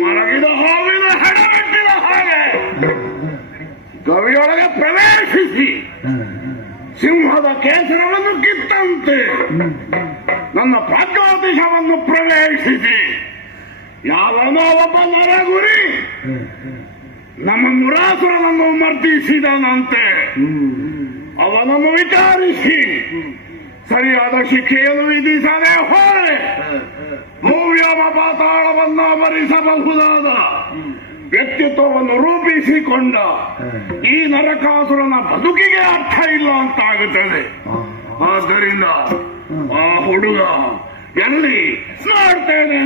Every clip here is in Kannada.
ಮಲಗಿದ ಹಾವಿನ ಹೆಡವೆಟ್ಟಿದ ಹಾಗೆ ಗವಿಯೊಳಗೆ ಪ್ರವೇಶಿಸಿ ಸಿಂಹದ ಕೇಸರವನ್ನು ಕಿತ್ತಂತೆ ನನ್ನ ಪ್ರಾಜ್ಞಾದೇಶವನ್ನು ಪ್ರವೇಶಿಸಿ ಯಾವನೋ ಒಬ್ಬ ನರಗುರಿ ನಮ್ಮ ಮುರಾಸುರನನ್ನು ಮರ್ದಿಸಿದನಂತೆ. ಅವನನ್ನು ವಿಚಾರಿಸಿ ಸರಿಯಾದ ಶಿಕ್ಷೆಯನ್ನು ವಿಧಿಸದೆ ಹೋದರೆ ಭೂವ್ಯೋಮ ಪಾತಾಳವನ್ನು ಆವರಿಸಬಹುದಾದ ವ್ಯಕ್ತಿತ್ವವನ್ನು ರೂಪಿಸಿಕೊಂಡ ಈ ನರಕಾಸುರನ ಬದುಕಿಗೆ ಅರ್ಥ ಇಲ್ಲ ಅಂತಾಗುತ್ತದೆ. ಆದ್ದರಿಂದ ಆ ಹುಡುಗ ಎಲ್ಲಿ ನೋಡ್ತೇನೆ.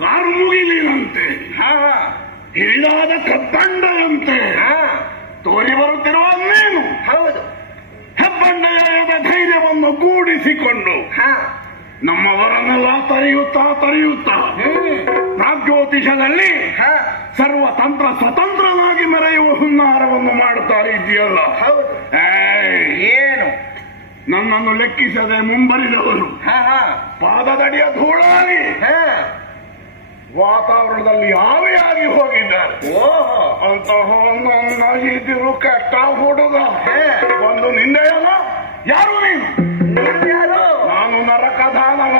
ಕಾರು ಮುಗಿಲಿನಂತೆ ಹಿರಿದಾದ ಕಬ್ಬಂಡೆಯಂತೆ ತೋರಿ ಬರುತ್ತಿರುವ ನೀನು ಹೆಬ್ಬಂಡೆಯಾದ ಧೈರ್ಯವನ್ನು ಗೂಡಿಸಿಕೊಂಡು ನಮ್ಮವರನ್ನೆಲ್ಲ ತರೆಯುತ್ತಾ ಪ್ರಾಗ್ಜ್ಯೋತಿಷದಲ್ಲಿ ಸರ್ವತಂತ್ರ ಸ್ವತಂತ್ರನಾಗಿ ಮೆರೆಯುವ ಹುನ್ನಾರವನ್ನು ಮಾಡುತ್ತಾರೆ ಇದೆಯಲ್ಲ. ಏನು ನನ್ನನ್ನು ಲೆಕ್ಕಿಸದೆ ಮುಂಬರಿದವರು ಪಾದದಡಿಯ ಧೂಳಾಗಿ ವಾತಾವರಣದಲ್ಲಿ ಆವಿಯಾಗಿ ಹೋಗಿದ್ದಾರೆ. ಅಂತಹ ನನ್ನ ಇದಿರು ಕೆಟ್ಟ ಹುಡುಗ ಒಂದು ನಿಂದೆಯಲ್ಲ. ಯಾರು ನೀನು? ನಾನು ನರಕಧಾನವ.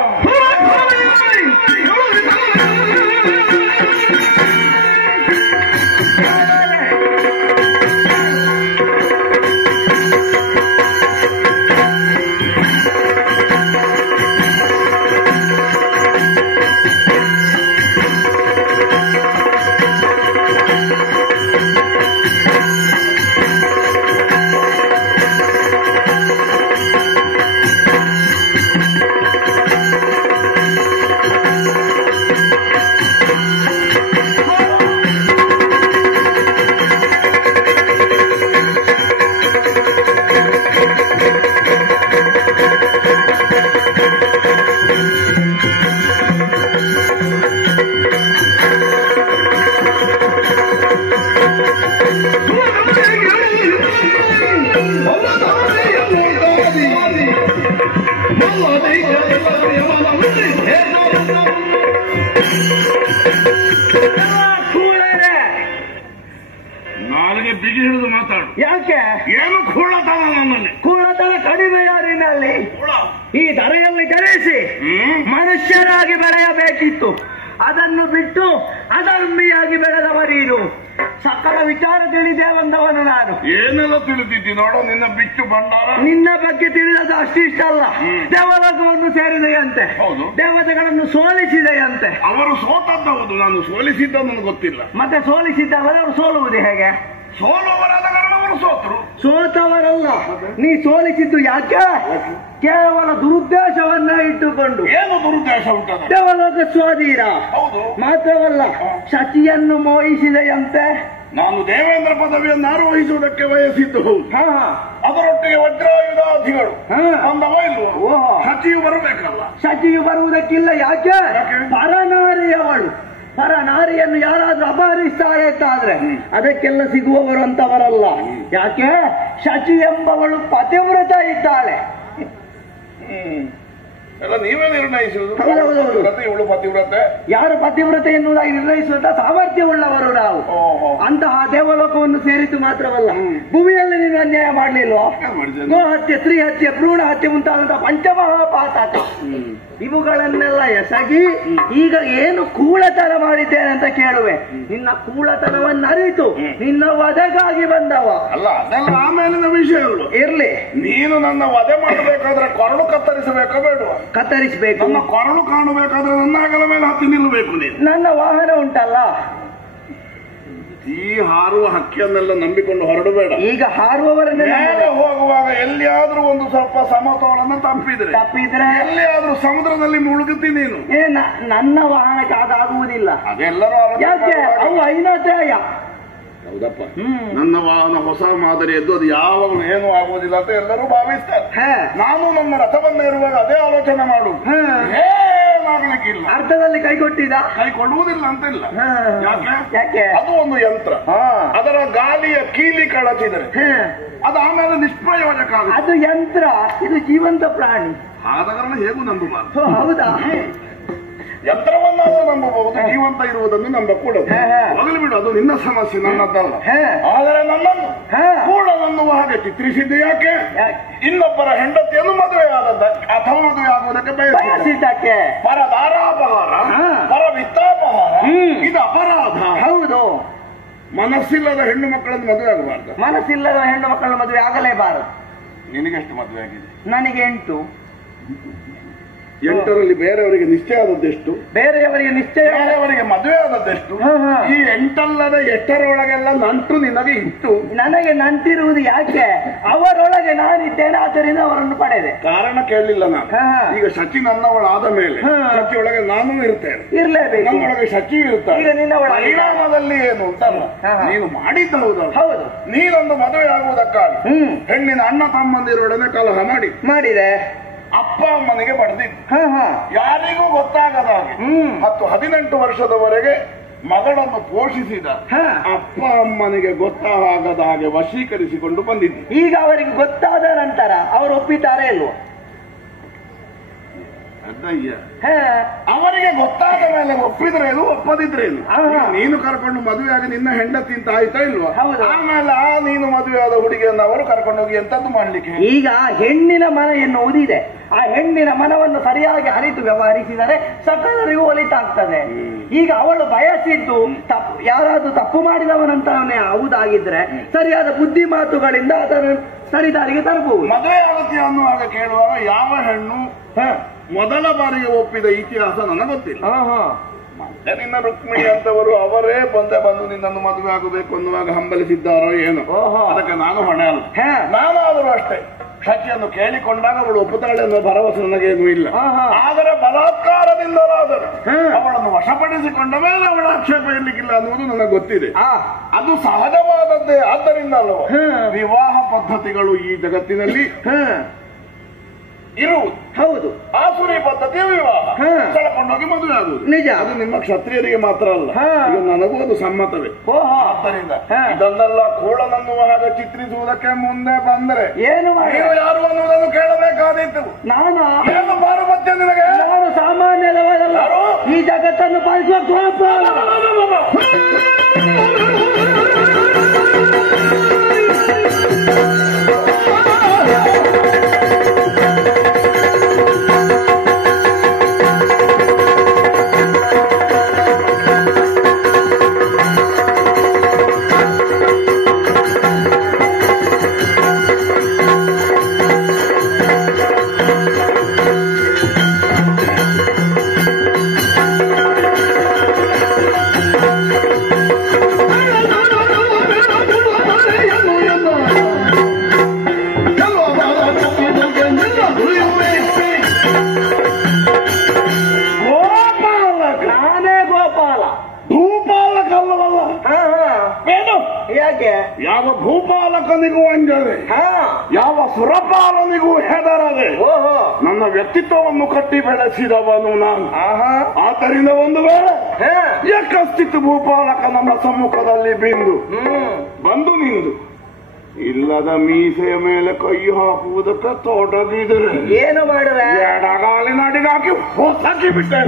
ನಾಲಿಗೆ ಬಿಗಿ ಹಿಡಿದು ಮಾತಾಡು. ಯಾಕೆ? ಏನು ಕೂಳತನ ನನ್ನಲ್ಲಿ? ಕೂಳತನ ಕಡಿಮೆ ಯಾರಿನಲ್ಲಿ? ಈ ಧರೆಯಲ್ಲಿ ಜನಿಸಿ ಮನುಷ್ಯರಾಗಿ ಬೆಳೆಯಬೇಕಿತ್ತು. ಅದನ್ನು ಬಿಟ್ಟು ಅಧರ್ಮಿಯಾಗಿ ಬೆಳೆದವರೀರು. ಸಕಲ ವಿಚಾರ ತಿಳಿದೇ ಬಂದವನು ನಾನು. ಏನೆಲ್ಲ ತಿಳಿದಿದ್ದಿ ನೋಡು, ನಿನ್ನ ಬಿಟ್ಟು ಭಂಡಾರ. ನಿನ್ನ ಬಗ್ಗೆ ತಿಳಿದದ್ದು ಅಷ್ಟಿಷ್ಟಲ್ಲ, ದೇವಲೋಕವನ್ನು ಸೇರಿದೆಯಂತೆ, ಹೌದು. ದೇವತೆಗಳನ್ನು ಸೋಲಿಸಿದೆಯಂತೆ. ಅವರು ಸೋತದ್ದು, ನಾನು ಸೋಲಿಸಿದ್ದ ನನಗೆ ಗೊತ್ತಿಲ್ಲ. ಮತ್ತೆ ಸೋಲಿಸಿದ್ದಲ್ಲ, ಅವರು ಸೋಲುವುದು ಹೇಗೆ? ಸೋಲುವವರಾದ ಕಾರಣ ಅವರು ಸೋತರು. ಸೋತವರಲ್ಲ, ನೀ ಸೋಲಿಸಿದ್ದು ಯಾಕೆ? ಕೇವಲ ದುರುದ್ದೇಶವನ್ನ ಇಟ್ಟುಕೊಂಡು. ಏನು ದುರುದ್ದೇಶ ಉಂಟದ? ದೇವಲೋಕ ಸ್ವಾಧೀನ. ಹೌದು. ಮಾತ್ರವಲ್ಲ, ಶಚಿಯನ್ನು ಮೋಹಿಸಿದೆಯಂತೆ. ನಾನು ದೇವೇಂದ್ರ ಪದವಿಯನ್ನು ಆರೋಹಿಸುವುದಕ್ಕೆ ವಯಸ್ಸಿದ್ದು ಹೌದು. ಅದರೊಟ್ಟಿಗೆ ವಜ್ರಾಯುಧಾಧಿಗಳು ಬಂದವ ಇಲ್ವೋ? ಶಚಿಯು ಬರಬೇಕಲ್ಲ. ಶಚಿಯು ಬರುವುದಕ್ಕಿಲ್ಲ. ಯಾಕೆ? ಪರನಾರಿಯವಳು. ಪರನಾರಿಯನ್ನು ಯಾರಾದ್ರೂ ಅಪಹರಿಸ್ತಾರೆ ಅಂತಾದ್ರೆ ಅದಕ್ಕೆಲ್ಲ ಸಿಗುವವರು ಅಂತವರಲ್ಲ. ಯಾಕೆ? ಶಚಿ ಎಂಬವಳು ಪತಿವ್ರತ ಇದ್ದಾಳೆ. ಎಲ್ಲ ನೀವೇ ನಿರ್ಣಯಿಸುವುದು. ಇವಳು ಪತಿವ್ರತೆ. ಯಾರು ಪತಿವ್ರತೆ ಎನ್ನುವುದಾಗಿ ನಿರ್ಣಯಿಸುವಂತ ಸಾಮರ್ಥ್ಯವುಳ್ಳವರು ನಾವು. ಅಂತಹ ದೇವಲೋಕವನ್ನು ಸೇರಿದ್ದು ಮಾತ್ರವಲ್ಲ, ಭೂಮಿಯಲ್ಲಿ ನೀನು ಅನ್ಯಾಯ ಮಾಡಲಿಲ್ವಾ? ಗೋ ಹತ್ಯೆ, ಸ್ತ್ರೀ ಹತ್ಯೆ, ಭ್ರೂಣ ಹತ್ಯೆ ಮುಂತಾದಂತಹ ಪಂಚಮಹಾಪಾತಕ ಇವುಗಳನ್ನೆಲ್ಲ ಎಸಗಿ ಈಗ ಏನು ಕೂಳತನ ಮಾಡಿದ್ದೇನೆ ಅಂತ ಕೇಳುವೆ. ನಿನ್ನ ಕೂಳತನವನ್ನರಿತು ನಿನ್ನ ವಧೆಗಾಗಿ ಬಂದವ ಅಲ್ಲ. ಅದೆಲ್ಲ ಆಮೇಲಿನ ವಿಷಯಗಳು ಇರ್ಲಿ. ನೀನು ನನ್ನ ವಧೆ ಮಾಡಬೇಕಾದ್ರೆ ಕೊರಳು ಕತ್ತರಿಸಬೇಕೋ ಬೇಡುವ? ಕತ್ತರಿಸಬೇಕು. ನನ್ನ ಕೊರಳು ಕಾಣಬೇಕಾದ್ರೆ ನನ್ನ ಅಗಲ ಮೇಲೆ ಹತ್ತಿ ನಿಲ್ಲಬೇಕು ನೀನು. ನನ್ನ ವಾಹನ ಉಂಟಲ್ಲ, ಈ ಹಾರುವ ಹಕ್ಕಿಯನ್ನೆಲ್ಲ ನಂಬಿಕೊಂಡು ಹೊರಡಬೇಡ. ಈಗ ಹಾರುವವರನ್ನೇ ಮೇಲೆ ಹೋಗುವಾಗ ಎಲ್ಲಿಯಾದ್ರೂ ಒಂದು ಸ್ವಲ್ಪ ಸಮತೋಲನ ತಪ್ಪಿದ್ರೆ ಎಲ್ಲಿಯಾದ್ರೂ ಸಮುದ್ರದಲ್ಲಿ ಮುಳುಗುತ್ತಿ ನೀನು. ನನ್ನ ವಾಹನಕ್ಕೆ ಅದಾಗುವುದಿಲ್ಲ. ಅದೆಲ್ಲರೂ ಯಾಕೆ? ಅವು ಐನತ್ಯಾಯ. ಹೌದಪ್ಪ, ನನ್ನ ವಾಹನ ಹೊಸ ಮಾದರಿಯದ್ದು, ಅದು ಯಾವಾಗಲೂ ಏನೂ ಆಗುವುದಿಲ್ಲ ಅಂತ ಎಲ್ಲರೂ ಭಾವಿಸ್ತಾರೆ. ನಾನು ನನ್ನ ರಥವನ್ನ ಇರುವಾಗ ಅದೇ ಆಲೋಚನೆ ಮಾಡು. ಏನಾಗಲಿಕ್ಕಿಲ್ಲ. ಅರ್ಥದಲ್ಲಿ ಕೈ ಕೊಟ್ಟಿದ? ಕೈ ಕೊಡುವುದಿಲ್ಲ ಅಂತ ಇಲ್ಲ. ಯಾಕೆ? ಅದು ಒಂದು ಯಂತ್ರ. ಅದರ ಗಾಲಿಯ ಕೀಲಿ ಕಳಚಿದರೆ ಅದು ಆಮೇಲೆ ನಿಷ್ಪ್ರಯೋಜಕ. ಅದು ಯಂತ್ರ, ಇದು ಜೀವಂತ ಪ್ರಾಣಿ. ಆದ ಕಾರಣ ಹೇಗೂ ನಂಬಬಾರದು. ಹೌದಾ? ಯಂತ್ರವನ್ನಾದರೂ ನಂಬಬಹುದು, ಜೀವಂತ ಇರುವುದನ್ನು ನಂಬಕೂಡದು. ಹೋಗಲಿ ಬಿಡು, ಅದು ನಿನ್ನ ಸಮಸ್ಯೆ, ನನ್ನದ್ದಲ್ಲ. ಆದರೆ ನನ್ನನ್ನು ಕೂಡಲನ್ನುವ ಹಾಗೆ ಚಿತ್ರಿಸಿದ್ದು ಯಾಕೆ? ಇನ್ನೊಬ್ಬರ ಹೆಂಡತಿಯನ್ನು ಮದುವೆ ಆದದ್ದ ಅಥವಾ ಮದುವೆ ಆಗುವುದಕ್ಕೆ ಬಯಸಿದ್ದಕ್ಕೆ. ಪರ ದಾರಾಪಹಾರ, ಪರ ವಿತ್ತಾಪಹಾರ, ಇದು ಅಪರಾಧ. ಹೌದು. ಮನಸ್ಸಿಲ್ಲದ ಹೆಣ್ಣು ಮಕ್ಕಳನ್ನು ಮದುವೆ ಆಗಬಾರ್ದು. ಮನಸ್ಸಿಲ್ಲದ ಹೆಣ್ಣು ಮಕ್ಕಳನ್ನು ಮದುವೆ ಆಗಲೇಬಾರದು. ನಿನಗೆಷ್ಟು ಮದುವೆ ಆಗಿದೆ? ನನಗೆ 8. 8ರಲ್ಲಿ ಬೇರೆಯವರಿಗೆ ನಿಶ್ಚಯ ಆದದ್ದೆಷ್ಟು? ಬೇರೆಯವರಿಗೆ ನಿಶ್ಚಯ, ಬೇರೆಯವರಿಗೆ ಮದುವೆ ಆದದ್ದೆಷ್ಟು? ಈ 8ಅಲ್ಲದ 8ರೊಳಗೆಲ್ಲ ನಂಟು ನಿನಗೆ ಇತ್ತು. ನನಗೆ ನಂಟಿರುವುದು ಯಾಕೆ? ಅವರೊಳಗೆ ನಾನಿದ್ದೇನೆ, ಆದ್ದರಿಂದ ಅವರನ್ನು ಪಡೆದೆ. ಕಾರಣ ಕೇಳಲಿಲ್ಲ ನಾನು. ಈಗ ಶಚಿ ನನ್ನವಳಾದ ಮೇಲೆ ಶಚಿಯೊಳಗೆ ನಾನು ಇರ್ತೇನೆ, ಇರ್ಲೇಬೇಕು. ನನ್ನೊಳಗೆ ಶಚಿಯು ಇರ್ತಾಳೆ. ಈಗ ನಿನ್ನ ಪರಿಣಾಮದಲ್ಲಿ ಏನು ಅಂತಲ್ಲ, ನೀನು ಮಾಡಿದ್ದ ಹೌದು. ನೀನೊಂದು ಮದುವೆ ಆಗುವುದಕ್ಕಾಗಿ ಹೆಣ್ಣಿನ ಅಣ್ಣ ತಮ್ಮಂದಿರೊಡನೆ ಕಲಹ ಮಾಡಿದೆ. ಅಪ್ಪ ಅಮ್ಮನಿಗೆ ಬಡ್ದಿದ್ದು, ಯಾರಿಗೂ ಗೊತ್ತಾಗದ ಹಾಗೆ 10-18 ವರ್ಷದವರೆಗೆ ಮಗಳನ್ನು ಪೋಷಿಸಿದ ಅಪ್ಪ ಅಮ್ಮನಿಗೆ ಗೊತ್ತಾಗದ ಹಾಗೆ ವಶೀಕರಿಸಿಕೊಂಡು ಬಂದಿದ್ದು. ಈಗ ಅವರಿಗೆ ಗೊತ್ತಾದ ನಂತರ ಅವರು ಒಪ್ಪಿದ್ದಾರೆ ಇಲ್ವೋ? ಅವರಿಗೆ ಗೊತ್ತಾದ ಮೇಲೆ ಒಪ್ಪಿದ್ರೇನು ಒಪ್ಪದಿದ್ರೇನು? ನೀನು ಕರ್ಕೊಂಡು ಮದುವೆ ಆಗಿ ನಿನ್ನ ಹೆಂಡತಿ ಅಂತ ಆಯ್ತಾ ಇಲ್ವಾ? ಆಮೇಲೆ ನೀನು ಮದುವೆ ಆದ ಹುಡುಗಿಯನ್ನು ಅವರು ಕರ್ಕೊಂಡು ಹೋಗಿ ಎಂತದ್ದು ಮಾಡ್ಲಿಕ್ಕೆ? ಈಗ ಹೆಣ್ಣಿನ ಮನ ಎನ್ನುವುದಿದೆ. ಆ ಹೆಣ್ಣಿನ ಮನವನ್ನು ಸರಿಯಾಗಿ ಅರಿತು ವ್ಯವಹರಿಸಿದರೆ ಸಕಲರಿಗೂ ಒಲಿತಾಗ್ತದೆ. ಈಗ ಅವಳು ಬಯಸಿದ್ದು ಯಾರಾದ್ರೂ ತಪ್ಪು ಮಾಡಿದವನಂತವನೇ ಹೌದಾಗಿದ್ರೆ ಸರಿಯಾದ ಬುದ್ಧಿ ಮಾತುಗಳಿಂದ ಅದನ್ನು ಸರಿದಾರಿಗೆ ತರಬಹುದು. ಮದುವೆ ಆಗುತ್ತೆ ಅನ್ನುವಾಗ ಕೇಳುವಾಗ ಯಾವ ಹೆಣ್ಣು ಮೊದಲ ಬಾರಿಗೆ ಒಪ್ಪಿದ ಇತಿಹಾಸ ನನಗೆ ಗೊತ್ತಿಲ್ಲ. ಮತ್ತೆ ನಿನ್ನ ರುಕ್ಮಿಣಿ ಅಂತವರು ಅವರೇ ಬಂದು ನಿನ್ನನ್ನು ಮದುವೆ ಆಗಬೇಕು ಅನ್ನುವಾಗ ಹಂಬಲಿಸಿದ್ದಾರೋ ಏನೋ, ಅದಕ್ಕೆ ನಾನು ಹೊಣೆ ಅಲ್ಲ. ನಾನಾದರೂ ಅಷ್ಟೇ ಶಚಿಯನ್ನು ಕೇಳಿಕೊಂಡಾಗ ಅವಳು ಒಪ್ಪುತ್ತಾಳೆ ಅನ್ನೋ ಭರವಸೆ ನನಗೇನು ಇಲ್ಲ. ಆದರೆ ಬಲಾತ್ಕಾರದಿಂದಲಾದರೂ ಅವಳನ್ನು ವಶಪಡಿಸಿಕೊಂಡ ಮೇಲೆ ಅವಳ ಆಕ್ಷೇಪ ಇರ್ಲಿಕ್ಕಿಲ್ಲ ಅನ್ನುವುದು ನನಗೆ ಗೊತ್ತಿದೆ. ಅದು ಸಹಜವಾದದ್ದೇ. ಆದ್ದರಿಂದ ಅಲ್ವ ವಿವಾಹ ಪದ್ಧತಿಗಳು ಈ ಜಗತ್ತಿನಲ್ಲಿ ಇರುವುದು. ಹೌದು, ಆಸುರಿ ಪದ್ಧತಿಯ ವಿವಾಹ, ಕಳ್ಕೊಂಡೋಗಿ ಮದುವೆ ಆಗುವುದು ನಿಜ. ಅದು ನಿಮ್ಮ ಕ್ಷತ್ರಿಯರಿಗೆ ಮಾತ್ರ ಅಲ್ಲ, ಈಗ ನನಗೂ ಅದು ಸಮ್ಮತವೇ. ಆದ್ದರಿಂದ ಇದನ್ನೆಲ್ಲ ಕೂಳನನ್ನುವ ಹಾಗೆ ಚಿತ್ರಿಸುವುದಕ್ಕೆ ಮುಂದೆ ಬಂದರೆ ಏನು ನೀವು ಯಾರು ಅನ್ನುವುದನ್ನು ಕೇಳಬೇಕಾದೀತು. ನಾನು ಏನು ಪಾರುಪತ್ಯ ನಿನಗೆ? ನಾನು ಸಾಮಾನ್ಯದವರಲ್ಲ, ಈ ಜಗತ್ತನ್ನು ಪಾಲಿಸುವ ಕೋಪ. ಸುರನಿಗೂ ಅಂಜದೆ, ಯಾವ ಸುರಪಾಲನಿಗೂ ಹೆದರದೆ ನನ್ನ ವ್ಯಕ್ತಿತ್ವವನ್ನು ಕಟ್ಟಿ ಬೆಳೆಸಿದವನು ನಾನು. ಆದ್ದರಿಂದ ಒಂದು ವೇಳೆ ಏಕಸ್ಥಿತಿ ಭೂಪಾಲಕ ನನ್ನ ಸಮ್ಮುಖದಲ್ಲಿ ಬಂದು ನಿಂದು ಇಲ್ಲದ ಮೀಸೆಯ ಮೇಲೆ ಕೈ ಹಾಕುವುದಕ್ಕೆ ತೊಡಗಿದರೆ ಏನು ಮಾಡುವೆ? ಎಡಗಾಲಿನ ಅಡಿಗಾಕಿ ಹೊಸಕಿ ಬಿಟ್ಟೆ.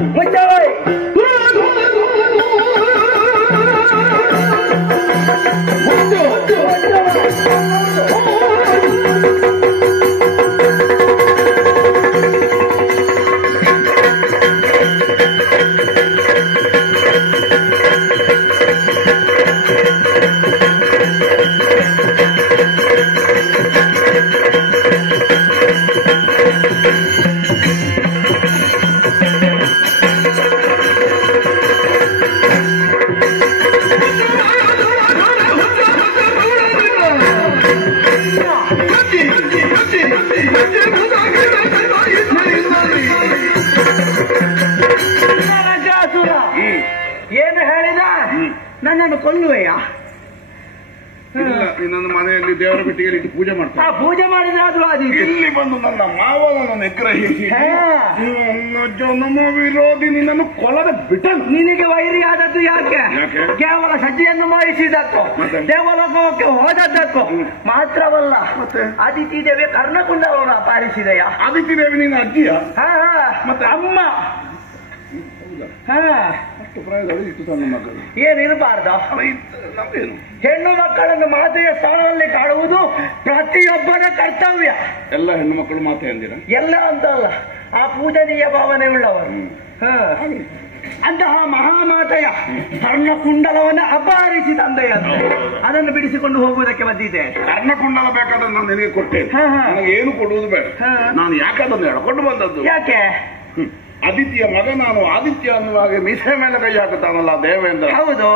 ಏನು ಹೇಳಿದ? ನನ್ನನ್ನು ಕೊಲ್ಲುವೆಯಾ? ನನ್ನ ಮನೆಯಲ್ಲಿ ದೇವರ ಪೆಟ್ಟಿಗೆಯಲ್ಲಿ ಇಟ್ಟು ಪೂಜೆ ಮಾಡ್ತಾರೆ. ಪೂಜೆ ಮಾಡಿದ್ರಾದ್ರೂ ಅದು ಇಲ್ಲಿ ಬಂದು ನನ್ನ ಮಾವನನ್ನು ನಿಗ್ರಹಿಸಿ ನನ್ನ ಜನ್ಮ ವಿರೋಧಿ ನಿನ್ನನ್ನು ಕೊಲ್ಲದೆ ಬಿಟ್ಟ. ನಿನಗೆ ವೈರಿ ಆದದ್ದು ಯಾಕೆ? ಕೇವಲ ಸಜ್ಜಿಯನ್ನು ಮೋಹಿಸಿದಕ್ಕೋ, ದೇವಲೋಕಕ್ಕೆ ಹೋದದ್ದಕ್ಕೋ ಮಾತ್ರವಲ್ಲ. ಅದಿತಿ ದೇವಿ ಕರ್ಣಕುಂಡವನ್ನು ಅಪಹರಿಸಿದೆಯಾ? ಅದಿತಿ ದೇವಿ ನಿನ್ನ ಅಜ್ಜಿಯ? ಮತ್ತೆ ಅಮ್ಮ ಅಷ್ಟು ಪ್ರಾಯದಲ್ಲಿ ಇಟ್ಟು ಸಣ್ಣ ಮಕ್ಕಳು ಏನಿರಬಾರ್ದು? ಹೆಣ್ಣು ಮಕ್ಕಳನ್ನು ಮಾತೆಯ ಸ್ಥಾನದಲ್ಲಿ ಕಾಣುವುದು ಪ್ರತಿಯೊಬ್ಬರ ಕರ್ತವ್ಯ. ಎಲ್ಲ ಹೆಣ್ಣು ಮಕ್ಕಳು ಮಾತೆ ಅಂದಿರ? ಎಲ್ಲ ಅಂತಲ್ಲ, ಆ ಪೂಜನೀಯ ಭಾವನೆ ಉಳ್ಳವರು. ಅಂತಹ ಮಹಾಮಾತೆಯ ಕರ್ಣಕುಂಡಲವನ್ನು ಅಪಹರಿಸಿ ತಂದೆಯಂತೆ ಅದನ್ನು ಬಿಡಿಸಿಕೊಂಡು ಹೋಗುವುದಕ್ಕೆ ಬಂದಿದ್ದೆ. ಕರ್ಣಕುಂಡಲ ಬೇಕಾದ್ರೆ ನಾನು ನಿನಗೆ ಕೊಟ್ಟೆ, ನನಗೆ ಏನು ಕೊಡುವುದು ಬೇಡ. ನಾನು ಯಾಕೆ ಅದನ್ನು ಹೇಳ್ಕೊಂಡು ಬಂದದ್ದು? ಯಾಕೆ? ಆದಿತ್ಯ ಮಗ ನಾನು. ಆದಿತ್ಯ ಅನ್ನುವಾಗ ಮೀಸೆ ಮೇಲೆ ಕೈ ಹಾಕುತ್ತಾನಲ್ಲ ದೇವೇಂದ್ರ, ಹೌದು,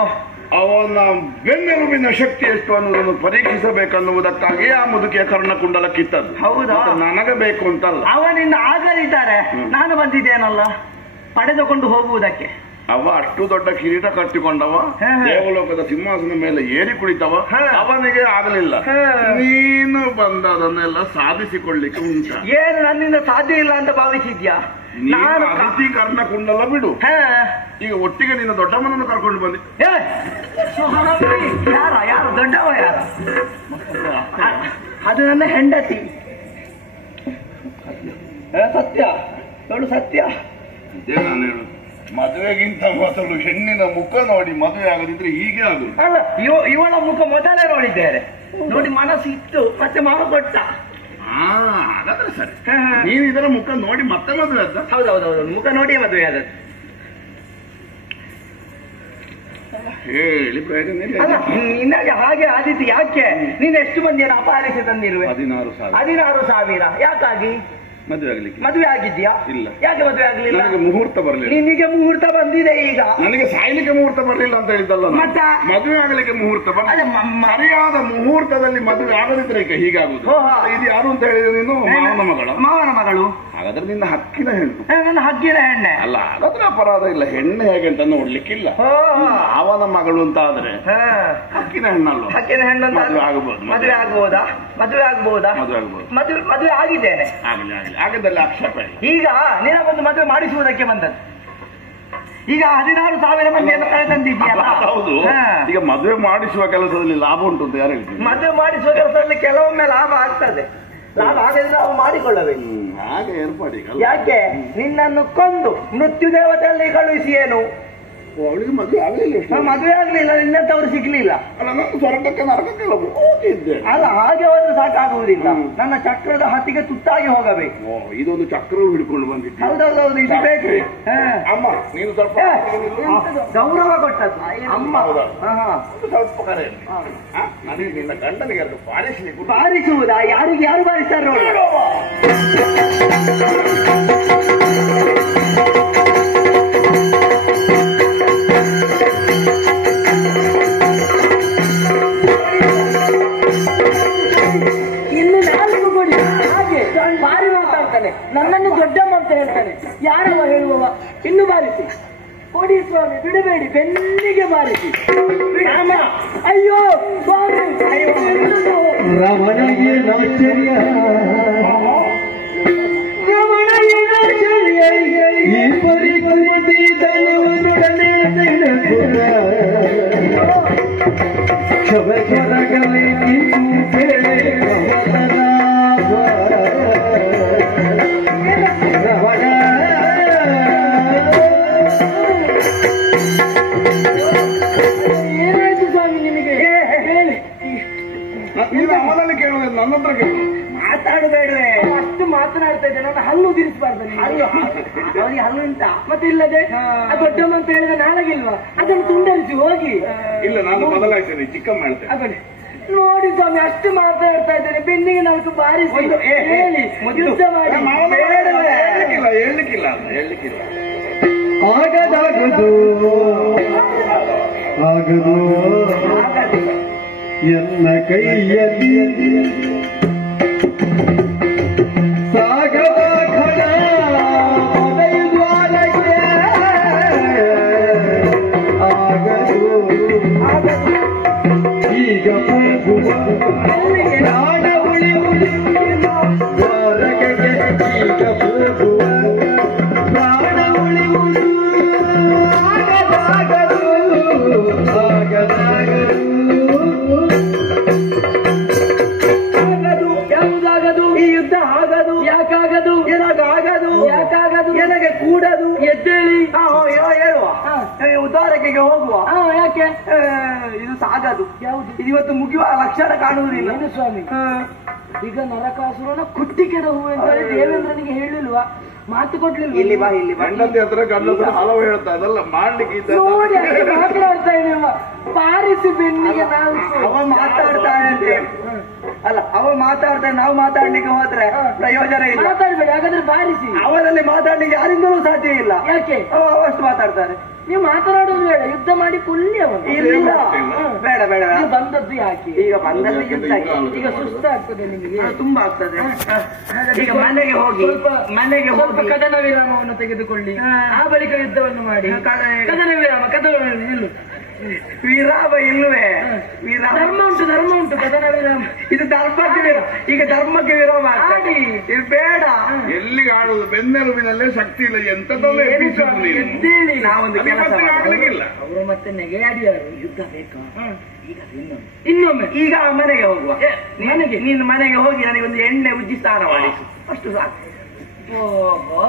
ಅವನ ಬೆನ್ನೆಲುಬಿನ ಶಕ್ತಿ ಎಷ್ಟು ಅನ್ನೋದನ್ನು ಪರೀಕ್ಷಿಸಬೇಕನ್ನುವುದಕ್ಕಾಗಿ ಆ ಮುದುಕಿಯ ಕರ್ಣಕುಂಡಲ ಕಿತ್ತದ್ದು. ಹೌದಾ? ನನಗೆ ಬೇಕು ಅಂತಲ್ಲ, ಅವನಿಂದ ಆಗಲಿದ್ದಾರೆ. ನಾನು ಬಂದಿದ್ದೇನಲ್ಲ ಪಡೆದುಕೊಂಡು ಹೋಗುವುದಕ್ಕೆ. ಅವ ಅಷ್ಟು ದೊಡ್ಡ ಕಿರೀಟ ಕಟ್ಟಿಕೊಂಡವ, ದೇವಲೋಕದ ಸಿಂಹಾಸನ ಮೇಲೆ ಏರಿ ಕುಳಿತವ, ಅವನಿಗೆ ಆಗಲಿಲ್ಲ. ನೀನು ಬಂದ ಅದನ್ನೆಲ್ಲ ಸಾಧಿಸಿಕೊಳ್ಳಿಕ್ಕೆ ಉಂಟ. ಏನು ನನ್ನಿಂದ ಸಾಧ್ಯ ಇಲ್ಲ ಅಂತ ಭಾವಿಸಿದ್ಯಾ? ನಾನು ಅತಿಥಿ ಕರ್ಣಕುಂಡಲ ಬಿಡು, ಈಗ ಒಟ್ಟಿಗೆ ನಿನ್ನ ದೊಡ್ಡಮ್ಮನನ್ನು ಕರ್ಕೊಂಡು ಬಂದಿ. ಯಾರು ದೊಡ್ಡವ? ಯಾರ? ಅದು ನನ್ನ ಹೆಂಡತಿ. ಸತ್ಯ ನೋಡು, ಸತ್ಯ. ನಾನು ಹೇಳುದು, ಮದುವೆಗಿಂತ ಮೊದಲು ಹೆಣ್ಣಿನ ಮುಖ ನೋಡಿ ಮದುವೆ ಆಗದಿದ್ರೆ ಹೀಗೆ ಆಗುದು. ಅಲ್ಲ, ಇವಳ ಮುಖ ಮೊದಲೇ ನೋಡಿದ್ದೇನೆ, ನೋಡಿ ಮನಸ್ಸು ಇತ್ತು, ಮತ್ತೆ ಮಾಡಿಕೊಟ್ಟ. ಹಾಗಾದ್ರೆ ಸರಿ. ನೀನು ಇದರ ಮುಖ ನೋಡಿ ಮತ್ತೆ ಮದುವೆ ಆದ? ಹೌದೌದೌದು, ಮುಖ ನೋಡಿ ಮದುವೆ ಆದದ್ದು. ಹೇಳಿ ಪ್ರಯೋಜನ ಇಲ್ಲ. ನಿನಗೆ ಹಾಗೆ ಆದಿತ್ತು ಯಾಕೆ? ನೀನು ಎಷ್ಟು ಮಂದಿಯನ್ನು ಅಪಹರಿಸಿ ತಂದಿರುವೆ? 16,000. ಯಾಕಾಗಿ? ಮದುವೆ ಆಗಿದ್ಯಾ? ಇಲ್ಲ. ಯಾಕೆ ಮದುವೆ ಆಗ್ಲಿಲ್ಲ? ನನಗೆ ಮುಹೂರ್ತ ಬರಲಿಲ್ಲ. ನಿನಗೆ ಮುಹೂರ್ತ ಬಂದಿದೆ ಈಗ. ನನಗೆ ಸಾಯ್ಲಿಕ್ಕೆ ಮುಹೂರ್ತ ಬರಲಿಲ್ಲ ಅಂತ ಹೇಳಿದ್ದಲ್ಲ, ಮತ್ತೆ ಮದುವೆ ಆಗಲಿಕ್ಕೆ ಮುಹೂರ್ತ ಸರಿಯಾದ ಮುಹೂರ್ತದಲ್ಲಿ ಮದುವೆ ಆಗದಿದ್ರೆ ಈಗ ಹೀಗಾಗುದು. ಇದು ಯಾರು ಅಂತ ಹೇಳಿದ್ರೆ ನೀನು? ಮಾವನ ಮಗಳು. ಮಾವನ ಮಗಳು. ಹಾಗಾದ್ರೆ ನಿನ್ನ ಹಕ್ಕಿನ ಹೆಣ್ಣು. ನನ್ನ ಹಕ್ಕಿನ ಹೆಣ್ಣೆ ಅಲ್ಲ, ಹಾಗಾದ್ರೆ ಅಪರಾಧ ಇಲ್ಲ. ಹೆಣ್ಣು ಹೇಗೆ ಅಂತ ನೋಡ್ಲಿಕ್ಕಿಲ್ಲ. ಮಾವನ ಮಗಳು ಅಂತ ಆದ್ರೆ ಹಕ್ಕಿನ ಹೆಣ್ಣಲ್ವ? ಹಕ್ಕಿನ ಹೆಣ್ಣು ಅಂತ ಮದುವೆ ಆಗಬಹುದು. ಮದುವೆ ಆಗ್ಬಹುದಾ? ಮದುವೆ ಆಗ್ಬಹುದಾ? ಮದುವೆ ಆಗಿದ್ದೇನೆ. ಆಗದಲ್ಲಿ ಆಕ್ಷೇಪ ಇಲ್ಲ. ಈಗ ನಿನಗೊಂದು ಮದುವೆ ಮಾಡಿಸುವುದಕ್ಕೆ ಬಂದದ್ದು. ಈಗ 16,000 ಮಂದಿಯನ್ನು ಕಳೆ ತಂದಿದ್ದೀಯಲ್ಲ? ಹೌದು. ಈಗ ಮದುವೆ ಮಾಡಿಸುವ ಕೆಲಸದಲ್ಲಿ ಲಾಭ ಉಂಟು ಅಂತ ಯಾರು ಹೇಳ್ತೀವಿ? ಮದುವೆ ಮಾಡಿಸುವ ಕೆಲಸದಲ್ಲಿ ಕೆಲವೊಮ್ಮೆ ಲಾಭ ಆಗ್ತದೆ. ಲಾಭ ಆಗದಿದ್ರೆ ನಾವು ಮಾಡಿಕೊಳ್ಳಬೇಕು. ಹಾಗೆ ಏರ್ಪಾಡಿ. ಯಾಕೆ? ನಿನ್ನನ್ನು ಕೊಂದು ಮೃತ್ಯು ದೇವತೆಯಲ್ಲಿ ಕಳುಹಿಸಿ ಏನು? ಅವಳಿಗೆ ಮದುವೆ ಆಗಲಿಲ್ಲ. ಮದುವೆ ಆಗ್ಲಿಲ್ಲ, ನಿನ್ನಂತವ್ರು ಸಿಗ್ಲಿಲ್ಲ. ಅಲ್ಲ, ನಾನು ಸ್ವರ್ಗಕ್ಕೆ ನರಕಕ್ಕೆಲ್ಲ ಹೋಗಿದ್ದೆ. ಅಲ್ಲ, ಹಾಗೆ ಹೋದ್ರೆ ಸಾಕಾಗುವುದಿಲ್ಲ. ನನ್ನ ಚಕ್ರದ ಹತ್ತಿಗೆ ತುತ್ತಾಗಿ ಹೋಗಬೇಕು. ಇದೊಂದು ಚಕ್ರವು ಹಿಡ್ಕೊಂಡು ಬಂದಿದ್ದೆ. ಹೌದೌದೌದು, ಇದು ಬೇಕು. ಅಮ್ಮ, ನೀನು ಸ್ವಲ್ಪ ಗೌರವ ಕೊಟ್ಟದ್ದು ಅಮ್ಮ. ಸ್ವಲ್ಪ ಕರೆ ನನಗೆ ನಿನ್ನ ಗಂಡನಿಗೆ ಅದು ಬಾರಿಸಲಿಕ್ಕೆ. ಬಾರಿಸುವುದಾ? ಯಾರು ಬಾರಿಸ್ತಾರೆ ನೋಡಿ. ಇನ್ನು 4 ಕೊಡಿ. ಹಾಗೆ ಬಾರಿ ಮಾತಾಡ್ತಾನೆ, ನನ್ನನ್ನು ದೊಡ್ಡಮ್ಮ ಅಂತ ಹೇಳ್ತಾನೆ. ಯಾರವ ಹೇಳುವವ? ಇನ್ನು ಬಾರಿಸಿ. ಕೊಡಿ ಸ್ವಾಮಿ, ಬಿಡಬೇಡಿ, ಬೆನ್ನಿಗೆ ಬಾರಿಸಿ. ಅಯ್ಯೋ ಸ್ವಾಮಿ, ರಮಣ ಏನಾಶ್ಚರ್ಯ, ರಮಣ ಏನಾಶ್ಚರ್ಯ, ಈ ಪರಿಕುಮತಿ ಧನವನೊಡನೆ ನೆನಪುರ ಕ್ಷಮರಗಲೇ ಕಿತ್ತು ಕೇಳೆ ಭವತನಾಭ ರಮಣ. ಏನಾಯ್ತು ಸ್ವಾಮಿ ನಿಮಗೆ? ಹೇಳಿ. ನೀನು ಅವನಲ್ಲಿ ಕೇಳುವುದು ನನ್ನ ಹತ್ರ ಕೇಳು. ಮಾತಾಡಬೇಡ್ರೆ, ಅಷ್ಟು ಮಾತನಾಡ್ತಾ ಇದ್ದೆ. ನನ್ನ ಹಲ್ಲು ಉದಿರಿಸಬಾರ್ದು. ಹಲ್ಲು ಅವನಿಗೆ ಹಲ್ಲು ಉಂಟಾ? ಮತ್ತೆ ಇಲ್ಲದೆ ದೊಡ್ಡಮ್ಮ ಅಂತ ಹೇಳಿದ್ರೆ ನಾಳಗಿಲ್ವಾ? ಅದನ್ನು ತುಂಡರಿಸಿ ಹೋಗಿ. ಇಲ್ಲ, ನಾನು ಬದಲಾಯಿಸ್ತೇನೆ, ಚಿಕ್ಕಮ್ಮ ಹೇಳ್ತೇನೆ. ಅದನ್ನೇ ನೋಡಿ ಸ್ವಾಮಿ, ಅಷ್ಟು ಮಾತಾಡ್ತಾ ಇದ್ದೇನೆ. ಬೆನ್ನಿಗೆ ನಾಲ್ಕು ಬಾರಿಸಿ ಹೇಳಿ, ಯುದ್ಧ ಮಾಡಿ. ಹೇಳಲಿಕ್ಕಿಲ್ಲ ಆಗದಾಗದು ಆಗದು ಎನ್ನ ಕೈಯಲ್ಲಿ ಸಾಗದ ಖಡ ಒದೆಯುವಾಗಲೇ ಆಗದು ಈಗ ಹೋಗುವ ಪ್ರಾಣ ಉಳಿಯುವುದು ದ್ವಾರಕೆಗೆ ಈಗ ಹೋಗುವ ಪ್ರಾಣ ಉಳಿಯುವುದು ಆಗದಾಗದು ಆಗದಾಗದು ಆಗದು ಯಾವುದಾಗದು ಈ ಯುದ್ಧ ಆಗದು ಯಾಕಾಗದು ಏನಾಗದು ಯಾಕಾಗದು ನನಗೆ ಕೂಡದು ಎದ್ದೇಳಿ ಹೇಳುವ ಉದ್ದಾರಕೆಗೆ ಹೋಗುವ ಯಾಕೆ ಇದು ಸಾಗದು ಯಾವುದು ಇದು ಇವತ್ತು ಮುಗಿಯುವ ಲಕ್ಷಣ ಕಾಣುವುದಿಲ್ಲ ಏನು ಸ್ವಾಮಿ ಈಗ ನರಕಾಸುರನ ಕುಟ್ಟಿ ಕೆಡವು ಅಂತ ದೇವೇಂದ್ರನಿಗೆ ಹೇಳಿಲ್ವಾ ಮಾತು ಕೊಡ್ಲಿಲ್ಲ ಇಲ್ಲಿ ಬಾ ಇಲ್ಲಿ ಗಂಡಂದಿ ಹತ್ರ ಗಂಡಂದ್ರ ಹಲವು ಹೇಳ್ತಾ ಅದಲ್ಲ ಮಾಡ್ಲಿಕ್ಕೆ ನೋಡಿ ಮಾತಾಡ್ತಾ ಇದ್ದೀವ ಬಾರಿಸಿ ಬೆನ್ನಿಗೆ ಅವ ಮಾತಾಡ್ತಾ ಇದ್ದೆ ಅಲ್ಲ ಅವ ಮಾತಾಡ್ತಾರೆ ನಾವು ಮಾತಾಡ್ಲಿಕ್ಕೆ ಹೋದ್ರೆ ಪ್ರಯೋಜನ ಇಲ್ಲ ಮಾತಾಡ್ಬೇಡಿ ಹಾಗಾದ್ರೆ ಬಾರಿಸಿ ಅವರಲ್ಲಿ ಮಾತಾಡ್ಲಿಕ್ಕೆ ಯಾರಿಂದಲೂ ಸಾಧ್ಯ ಇಲ್ಲ ಯಾಕೆ ಅಷ್ಟು ಮಾತಾಡ್ತಾರೆ ನೀವು ಮಾತನಾಡೋದು ಬೇಡ ಯುದ್ಧ ಮಾಡಿ ಕೊಲ್ಲಿ ಅವನು ಇಲ್ಲ ಬೇಡ ಬೇಡ ಬಂದದ್ದು ಯಾಕೆ ಈಗ ಬಂದದ್ದು ಯುದ್ಧ ಈಗ ಸುಸ್ತಾಗ್ತದೆ ನಿಮಗೆ ತುಂಬಾ ಆಗ್ತದೆ ಈಗ ಮನೆಗೆ ಹೋಗಿ ಮನೆಗೆ ಸ್ವಲ್ಪ ಕದನ ವಿರಾಮವನ್ನು ತೆಗೆದುಕೊಳ್ಳಿ ಆ ಬಳಿಕ ಯುದ್ಧವನ್ನು ಮಾಡಿ ಕದನ ವಿರಾಮ ನಿಲ್ಲು ವಿರಾಮ ಇಲ್ಲವೇ ಧರ್ಮ ಉಂಟು ಕದನ ವಿರಾಮ ಇದು ಧರ್ಮಕ್ಕೆ ಈಗ ಧರ್ಮಕ್ಕೆ ವಿರಾಮ ಆಡಿ ಬೇಡ ಎಲ್ಲಿ ಆಡುದು ಬೆನ್ನೆಲುಬಿನಲ್ಲೇ ಶಕ್ತಿ ಇಲ್ಲ ಎಂತದಲ್ಲೇ ಎದ್ದೇಳಿ ನಾವೊಂದು ಕೆಲಸ ಆಗ್ಲಿಕ್ಕಿಲ್ಲ ಅವರು ಮತ್ತೆ ನೆಗೆಯಾಡಿಯಾರು ಯುದ್ಧ ಬೇಕಾ ಈಗ ಇನ್ನೊಮ್ಮೆ ಈಗ ಮನೆಗೆ ಹೋಗುವ ನನಗೆ ನೀನು ಮನೆಗೆ ಹೋಗಿ ನನಗೆ ಒಂದು ಎಣ್ಣೆ ಉಜ್ಜಿ ಸ್ನಾನ ಮಾಡಿಸು ಅಷ್ಟು ಸಾಕು ಓಹೋ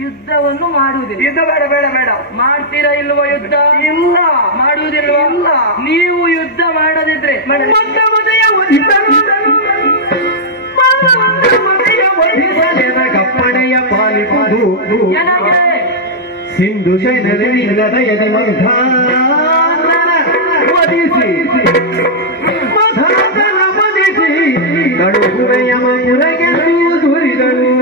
ಯುದ್ಧವನ್ನು ಮಾಡುವುದಿಲ್ಲ ಯುದ್ಧ ಬೇಡ ಬೇಡ ಬೇಡ ಮಾಡ್ತೀರಾ ಇಲ್ವಾ ಯುದ್ಧ ಇಲ್ಲ ಮಾಡುವುದಿಲ್ವಾ ಇಲ್ಲ ನೀವು ಯುದ್ಧ ಮಾಡದಿದ್ರೆ ಕಪ್ಪಣೆಯ ಪಾಲಿಸುವುದು ಏನಾಗಿದೆ ಸಿಂಧು ಶೈನವಿಲ್ಲದ ಯದಿ ವಧಿಸಿ ವಧಿಸಿ ಕಡುಗುವೆಯ ಮುರಗೆ ಸುರಿದಳು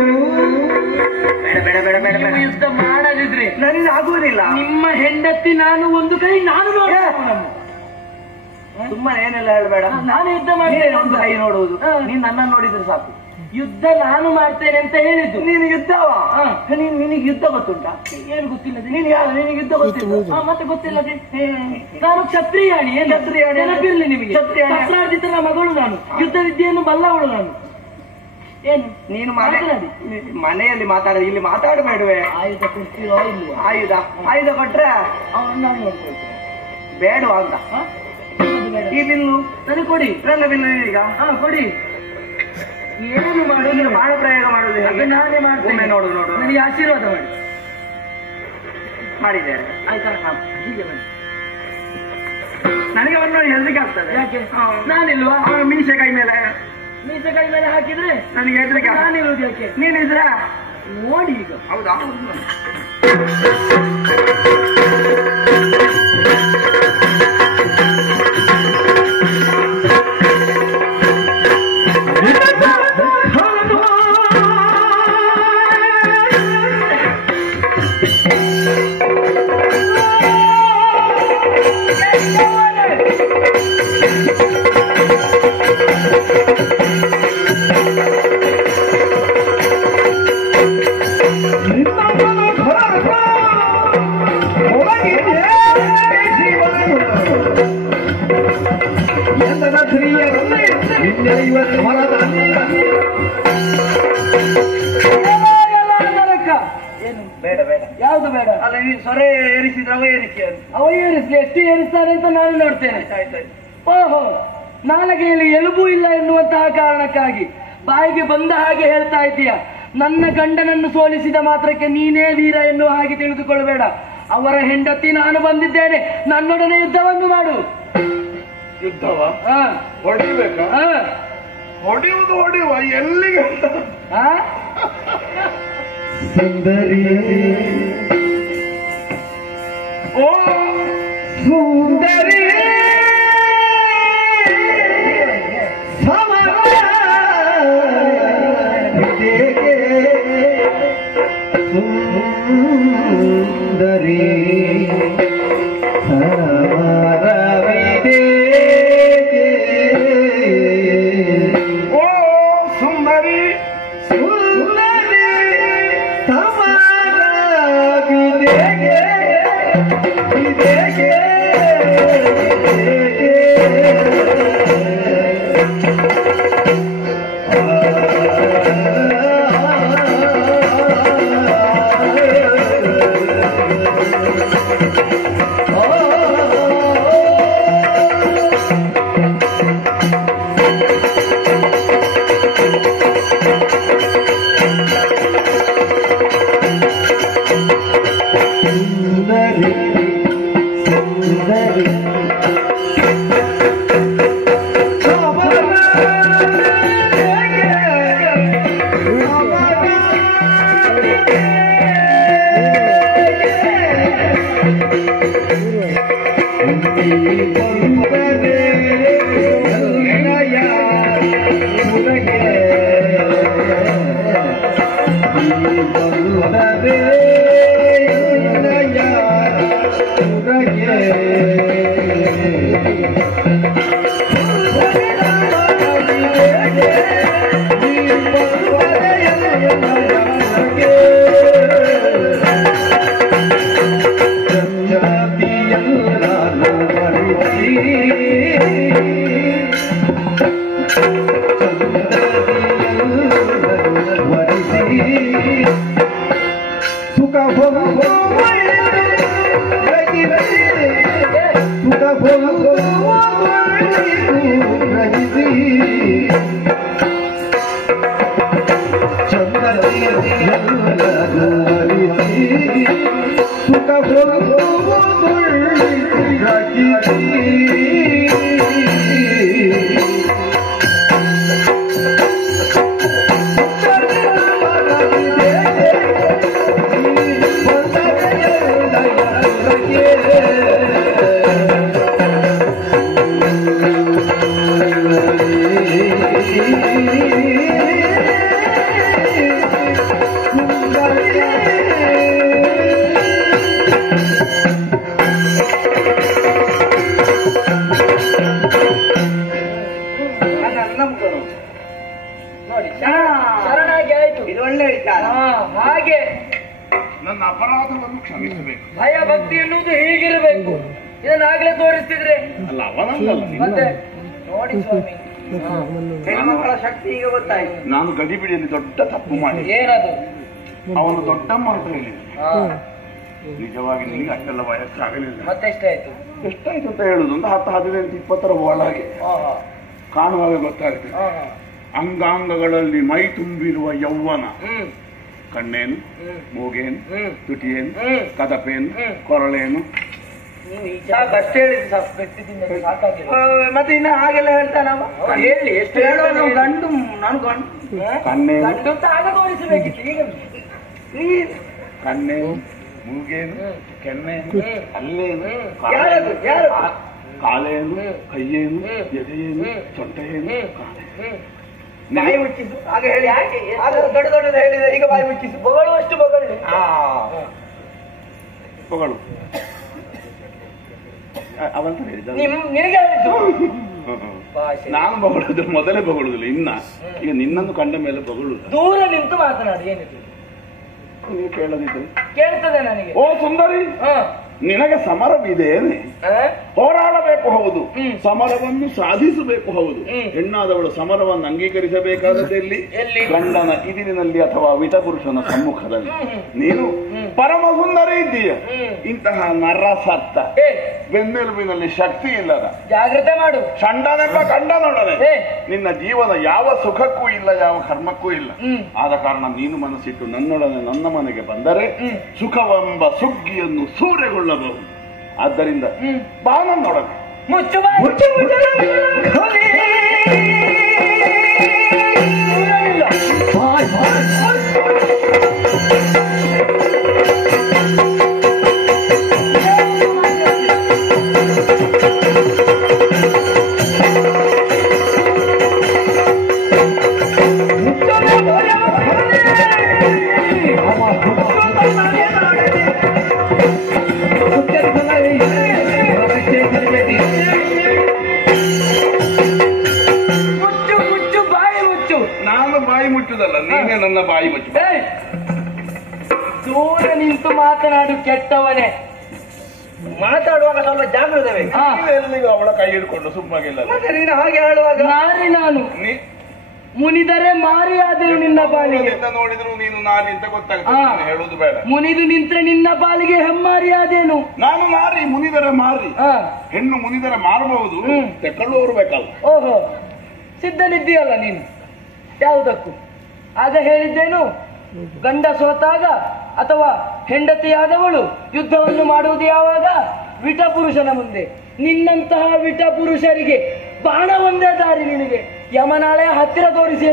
ಬೇಡ ಬೇಡ ಬೇಡ ಬೇಡ ಯುದ್ಧ ಮಾಡದಿದ್ರೆ ನನಗೆ ಆಗುವುದಿಲ್ಲ ನಿಮ್ಮ ಹೆಂಡತಿ ನಾನು ಒಂದು ಕೈ ನಾನು ಸುಮ್ಮನೆ ಏನೆಲ್ಲ ಹೇಳಬೇಡ ನಾನು ಯುದ್ಧ ಮಾಡ್ತೇನೆ ಒಂದು ಕೈ ನೋಡುವುದು ನೀನ್ ನನ್ನನ್ನು ನೋಡಿದ್ರೆ ಸಾಕು ಯುದ್ಧ ನಾನು ಮಾಡ್ತೇನೆ ಅಂತ ಹೇಳಿದ್ದು ನೀನು ಯುದ್ಧವಾ ನಿನಗೆ ಯುದ್ಧ ಗೊತ್ತುಂಟಾ ಏನು ಗೊತ್ತಿಲ್ಲದೆ ನೀನು ಯಾರು ನಿನಗೆ ಯುದ್ಧ ಗೊತ್ತಿಲ್ಲ ಮತ್ತೆ ಗೊತ್ತಿಲ್ಲದೆ ನಾನು ಕ್ಷತ್ರಿಯಾಣಿ ಕ್ಷತ್ರಿಯಾಣಿ ನೆನಪಿರ್ಲಿ ನಿಮಗೆ ಶಸ್ತ್ರಾರ್ಜಿತರ ಮಗಳು ನಾನು ಯುದ್ಧ ವಿದ್ಯೆಯನ್ನು ಬಲ್ಲವಳು ನಾನು ಏನು ನೀನು ಮನೆಯಲ್ಲಿ ಮಾತಾಡ ಇಲ್ಲಿ ಮಾತಾಡಬೇಡುವೆ ಆಯುಧ ಕೊಡ್ತೀರೋ ಇಲ್ವಾ ಆಯುಧ ಕೊಟ್ರೆ ನಾನು ನೋಡ್ಕೊಳ್ತೇನೆ ಬೇಡ ಅಂತ ಈ ಬಿಲ್ಲು ನನಗೆ ಕೊಡಿ ನನ್ನ ಬಿಲ್ಲು ಈಗ ಕೊಡಿ ಏನು ಮಾಡೋದು ಬಾಳ ಪ್ರಯೋಗ ಮಾಡುದು ಅದು ನಾನೇ ಮಾಡ್ತೇನೆ ನೋಡು ನನಗೆ ಆಶೀರ್ವಾದ ಮಾಡಿ ಮಾಡಿದ್ದೇನೆ ಆಯ್ತಾ ಹೀಗೆ ಬನ್ನಿ ನನಗೆ ಒಂದು ಹೆದರಿಕೆ ಆಗ್ತದೆ ಯಾಕೆ ನಾನಿಲ್ವಾ ಮೀಸೆ ಕೈ ಮೇಲೆ ಹಾಕಿದ್ರೆ ನನಗೆ ಹೆದರಿಕೆ ನಾನಿರುವುದು ಯಾಕೆ ನೀನಿದ್ರ ನೋಡಿ ಈಗ ಹೌದಾ ಏನು ಬೇಡ ಬೇಡ, ಯಾವ್ದು ಬೇಡ? ಅಲ್ಲ, ನೀವು ಸೊರೆ ಏರಿಸಿದ್ರೆ ಅವ ಏರಿಸಿ ಅವ ಏರಿಸ್ಲಿ, ಎಷ್ಟು ಏರಿಸ್ತಾನೆ ಅಂತ ನಾನು ನೋಡ್ತೇನೆ. ಓಹೋ, ನಾಲಗೆಯಲ್ಲಿ ಎಲುಬು ಇಲ್ಲ ಎನ್ನುವಂತಹ ಕಾರಣಕ್ಕಾಗಿ ಬಾಯಿಗೆ ಬಂದ ಹಾಗೆ ಹೇಳ್ತಾ ಇದ್ದೀಯ. ನನ್ನ ಗಂಡನನ್ನು ಸೋಲಿಸಿದ ಮಾತ್ರಕ್ಕೆ ನೀನೇ ವೀರ ಎನ್ನುವ ಹಾಗೆ ತಿಳಿದುಕೊಳ್ಳಬೇಡ. ಅವರ ಹೆಂಡತಿ ನಾನು ಬಂದಿದ್ದೇನೆ, ನನ್ನೊಡನೆ ಯುದ್ಧವನ್ನು ಮಾಡು. ಯುದ್ಧವ ಹೊಡಿಬೇಕಾ? ಹೊಡೆಯುವುದು ಹೊಡೆಯುವ ಎಲ್ಲಿಗೆ? ಸುಂದರಿ ಓ ಸುಂದರಿ ಸುಂದರಿ ಓ ಸುಂದರಿ ಸುಂದರಿ ಸಮಾನವಿದೆಗೆ ಇದೆಗೆ ನೋಡಿ, ಶರಣಾಗಿ ಆಯ್ತು. ಇದು ಒಳ್ಳೆ ವಿಚಾರ. ಹಾಗೆ ನನ್ನ ಅಪರಾಧವನ್ನು ಕ್ಷಮಿಸಬೇಕು. ಭಯ ಭಕ್ತಿ ಎನ್ನುವುದು ಹೀಗಿರಬೇಕು. ಇದನ್ನಾಗ್ಲೇ ತೋರಿಸ್ತಿದ್ರೆ ಅಲ್ಲ, ಅವನಲ್ಲ ಮತ್ತೆ ನೋಡಿ ಸ್ವಾಮಿ, ಹೆಣ್ಮಕ್ಕಳ ಶಕ್ತಿ ಈಗ ಗೊತ್ತಾಯ್ತು. ನಾನು ಗಡಿಬಿಡಿಯಲ್ಲಿ ದೊಡ್ಡ ತಪ್ಪು ಮಾಡಿ ಏನದು? ಅವನು ದೊಡ್ಡಮ್ಮ ಅಂತ ಹೇಳಿದ. ನಿಜವಾಗಿ ನಿನಗೆ ಅಷ್ಟೆಲ್ಲ ವಯಸ್ಸಾಗಲಿಲ್ಲ. ಮತ್ತೆ ಎಷ್ಟಾಯ್ತು? ಎಷ್ಟಾಯ್ತು ಅಂತ ಹೇಳುದು, ಒಂದು 10-15-20 ಒಳಗೆ ಕಾಣುವಾಗ ಗೊತ್ತಾಗ್ತದೆ. ಅಂಗಾಂಗಗಳಲ್ಲಿ ಮೈ ತುಂಬಿರುವ ಯೌವನ. ಕಣ್ಣೇನು, ಮೂಗೇನು, ತುಟಿಯೇನು, ಕದಪೇನು, ಕೊರಳೇನು. ಅಷ್ಟೇ ಹೇಳಿದ್ರೆ ಸಾಕಾಗಿಲ್ಲ. ಮತ್ತೆ ಇನ್ನ ಹಾಗೆಲ್ಲ ಹೇಳ್ತಾನವ. ಹೇಳಿ ಎಷ್ಟು ಹೇಳೋದು ಗಂಡು, ನಾನು ಗಂಡು. ಕಣ್ಣೇನು, ಗಂಡು ಅಂತ ಆಗ ತೋರಿಸಬೇಕಿತ್ತು. ಈಗ ಕಣ್ಣೇನು, ಮೂಗೇನು, ಕೆನ್ನೇನು, ಅಲ್ಲೇನು, ಕಾಲೇನು, ಕೈಯೇನು, ಎದೆಯೇನು, ಸೊಂಟೇನು, ಬಾಯಿ ಮುಚ್ಚಿದ್ದು ಆಗ ಹೇಳಿ. ಆಗ ದೊಡ್ಡ ದೊಡ್ಡದು ಹೇಳಿದ್ರೆ ಈಗ ಬಾಯಿ ಮುಚ್ಚಿದ್ದು. ಬೊಗಳುವಷ್ಟು ಬೊಗಳಿ. ಬೊಗಳು ಅವಂತ ಹೇಳಿದ. ನಿನಗೆ ಹೇಳಿದ್ದು ನಾನು ಬೊಗಳುದು ಮೊದಲೇ ಬೊಗಳುದಿಲ್ಲ. ಈಗ ನಿನ್ನನ್ನು ಕಂಡ ಮೇಲೆ ಬೊಗಳುದು. ದೂರ ನಿಂತು ಮಾತನಾಡಿ. ಏನಿದೆ ನೀವು ಕೇಳದಿದ್ರೆ ಕೇಳ್ತದೆ ನನಗೆ. ಓ ಸುಂದರಿ, ನಿನಗೆ ಸಮರವಿದೇನೆ? ಹೋರಾಡಬೇಕು ಹೌದು, ಸಮರವನ್ನು ಸಾಧಿಸಬೇಕು ಹೌದು. ಹೆಣ್ಣಾದವಳು ಸಮರವನ್ನು ಅಂಗೀಕರಿಸಬೇಕಾದದ್ದು ಎಲ್ಲಿ? ಗಂಡನ ಇದಿರಿನಲ್ಲಿ ಅಥವಾ ವಿಟಪುರುಷನ ಸಮ್ಮುಖದಲ್ಲಿ. ನೀನು ಪರಮ ಸುಂದರಿ ಇದ್ದೀಯ. ಇಂತಹ ನರಸತ್ತ ಬೆನ್ನೆಲುಬಿನಲ್ಲಿ ಶಕ್ತಿ ಇಲ್ಲದ ಜಾಗ್ರತೆ ಮಾಡು ಚಂಡನೆಂಬ ಗಂಡನೊಡನೆ ನಿನ್ನ ಜೀವನ ಯಾವ ಸುಖಕ್ಕೂ ಇಲ್ಲ, ಯಾವ ಕರ್ಮಕ್ಕೂ ಇಲ್ಲ. ಆದ ಕಾರಣ ನೀನು ಮನಸ್ಸಿಟ್ಟು ನನ್ನೊಡನೆ ನನ್ನ ಮನೆಗೆ ಬಂದರೆ ಸುಖವೆಂಬ ಸುಗ್ಗಿಯನ್ನು ಸೂರೆಗೊಳ್ಳಬಹುದು. ಆದ್ದರಿಂದ ಬಾ ನನ್ನೊಡನೆ. ಮುಚ್ಚು ನೀನೇ ನನ್ನ ಬಾಯಿ ಮುಚ್ಚು. ದೂರ ನಿಂತು ಮಾತನಾಡು ಕೆಟ್ಟವನೇ. ಮಾತಾಡುವಾಗ ಸ್ವಲ್ಪ ಜಾಗ್ರತೆ ಎಲ್ಲಿಗೂ ಅವಳ ಕೈ ಹಿಡ್ಕೊಂಡು ಸುಮ್ಮಗಿಲ್ಲ. ನೀನು ಹಾಗೆ ಹೇಳುವಾಗ ನಾನು ಮುನಿದರೆ ಮಾರಿಯಾದರು ನಿನ್ನ ಪಾಲಿಗೆ. ನೋಡಿದ್ರು ನೀನು ನಾನಿಂತ ಗೊತ್ತಾಗ್ತದೆ, ಹೇಳುದು ಬೇಡ. ಮುನಿದು ನಿಂತ್ರೆ ನಿನ್ನ ಪಾಲಿಗೆ ಹೆಮ್ಮಾರಿಯಾದೇನು? ನಾನು ಮಾರಿ, ಮುನಿದರೆ ಮಾರಿ. ಹೆಣ್ಣು ಮುನಿದರೆ ಮಾರಬಹುದು, ತೆಕ್ಕೊಳ್ಳುವವರು ಬೇಕಲ್ಲ. ಓಹೋ, ಸಿದ್ಧನಿದ್ದೀಯಲ್ಲ ನೀನು ಯಾವುದಕ್ಕೂ. ಆಗ ಹೇಳಿದ್ದೇನು, ಗಂಡ ಸೋತಾಗ ಅಥವಾ ಹೆಂಡತಿಯಾದವಳು ಯುದ್ಧವನ್ನು ಮಾಡುವುದು ಯಾವಾಗ? ವಿಟಪುರುಷನ ಮುಂದೆ. ನಿನ್ನಂತಹ ವಿಟಪುರುಷರಿಗೆ ಬಾಣ ಒಂದೇ ದಾರಿ ನಿನಗೆ. ಯಮನಾಳೆ ಹತ್ತಿರ ತೋರಿಸಿ.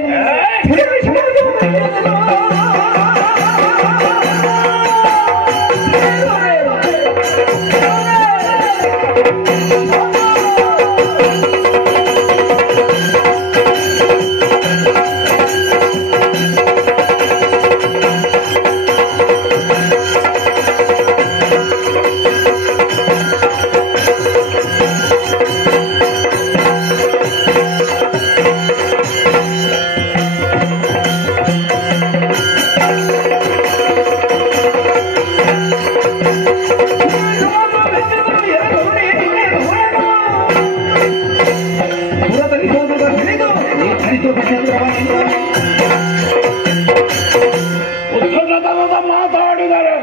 ಮಾತಾಡಿದರೆ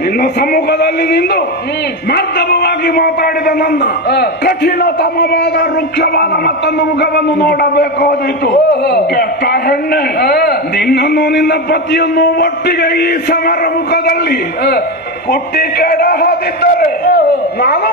ನಿನ್ನ ಸಮ್ಮುಖದಲ್ಲಿ ನಿಂದು ಮಾರ್ಧವವಾಗಿ ಮಾತಾಡಿದ ನನ್ನ ಕಠಿಣತಮವಾದ ವೃಕ್ಷವಾದ ಮತ್ತೊಂದು ಮುಖವನ್ನು ನೋಡಬೇಕಾದೀತು. ಕೆಟ್ಟ ಹೆಣ್ಣೆ, ನಿನ್ನನ್ನು ನಿನ್ನ ಪತಿಯನ್ನು ಒಟ್ಟಿಗೆ ಈ ಸಮರ ಮುಖದಲ್ಲಿ ಕುಟ್ಟಿ ಕೆಡ ಹಾದಿದ್ದರೆ ನಾನು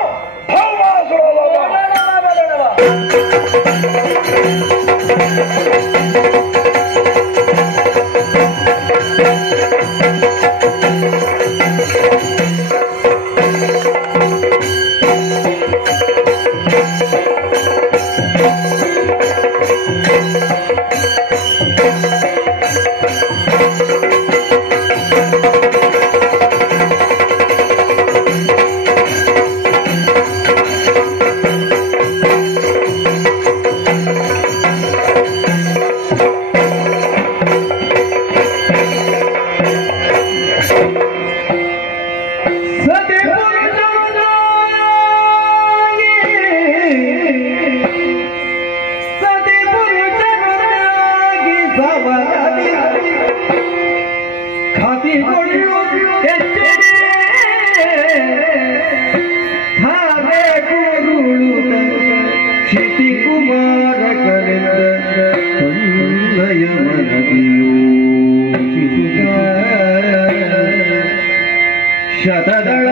ಶತದಳ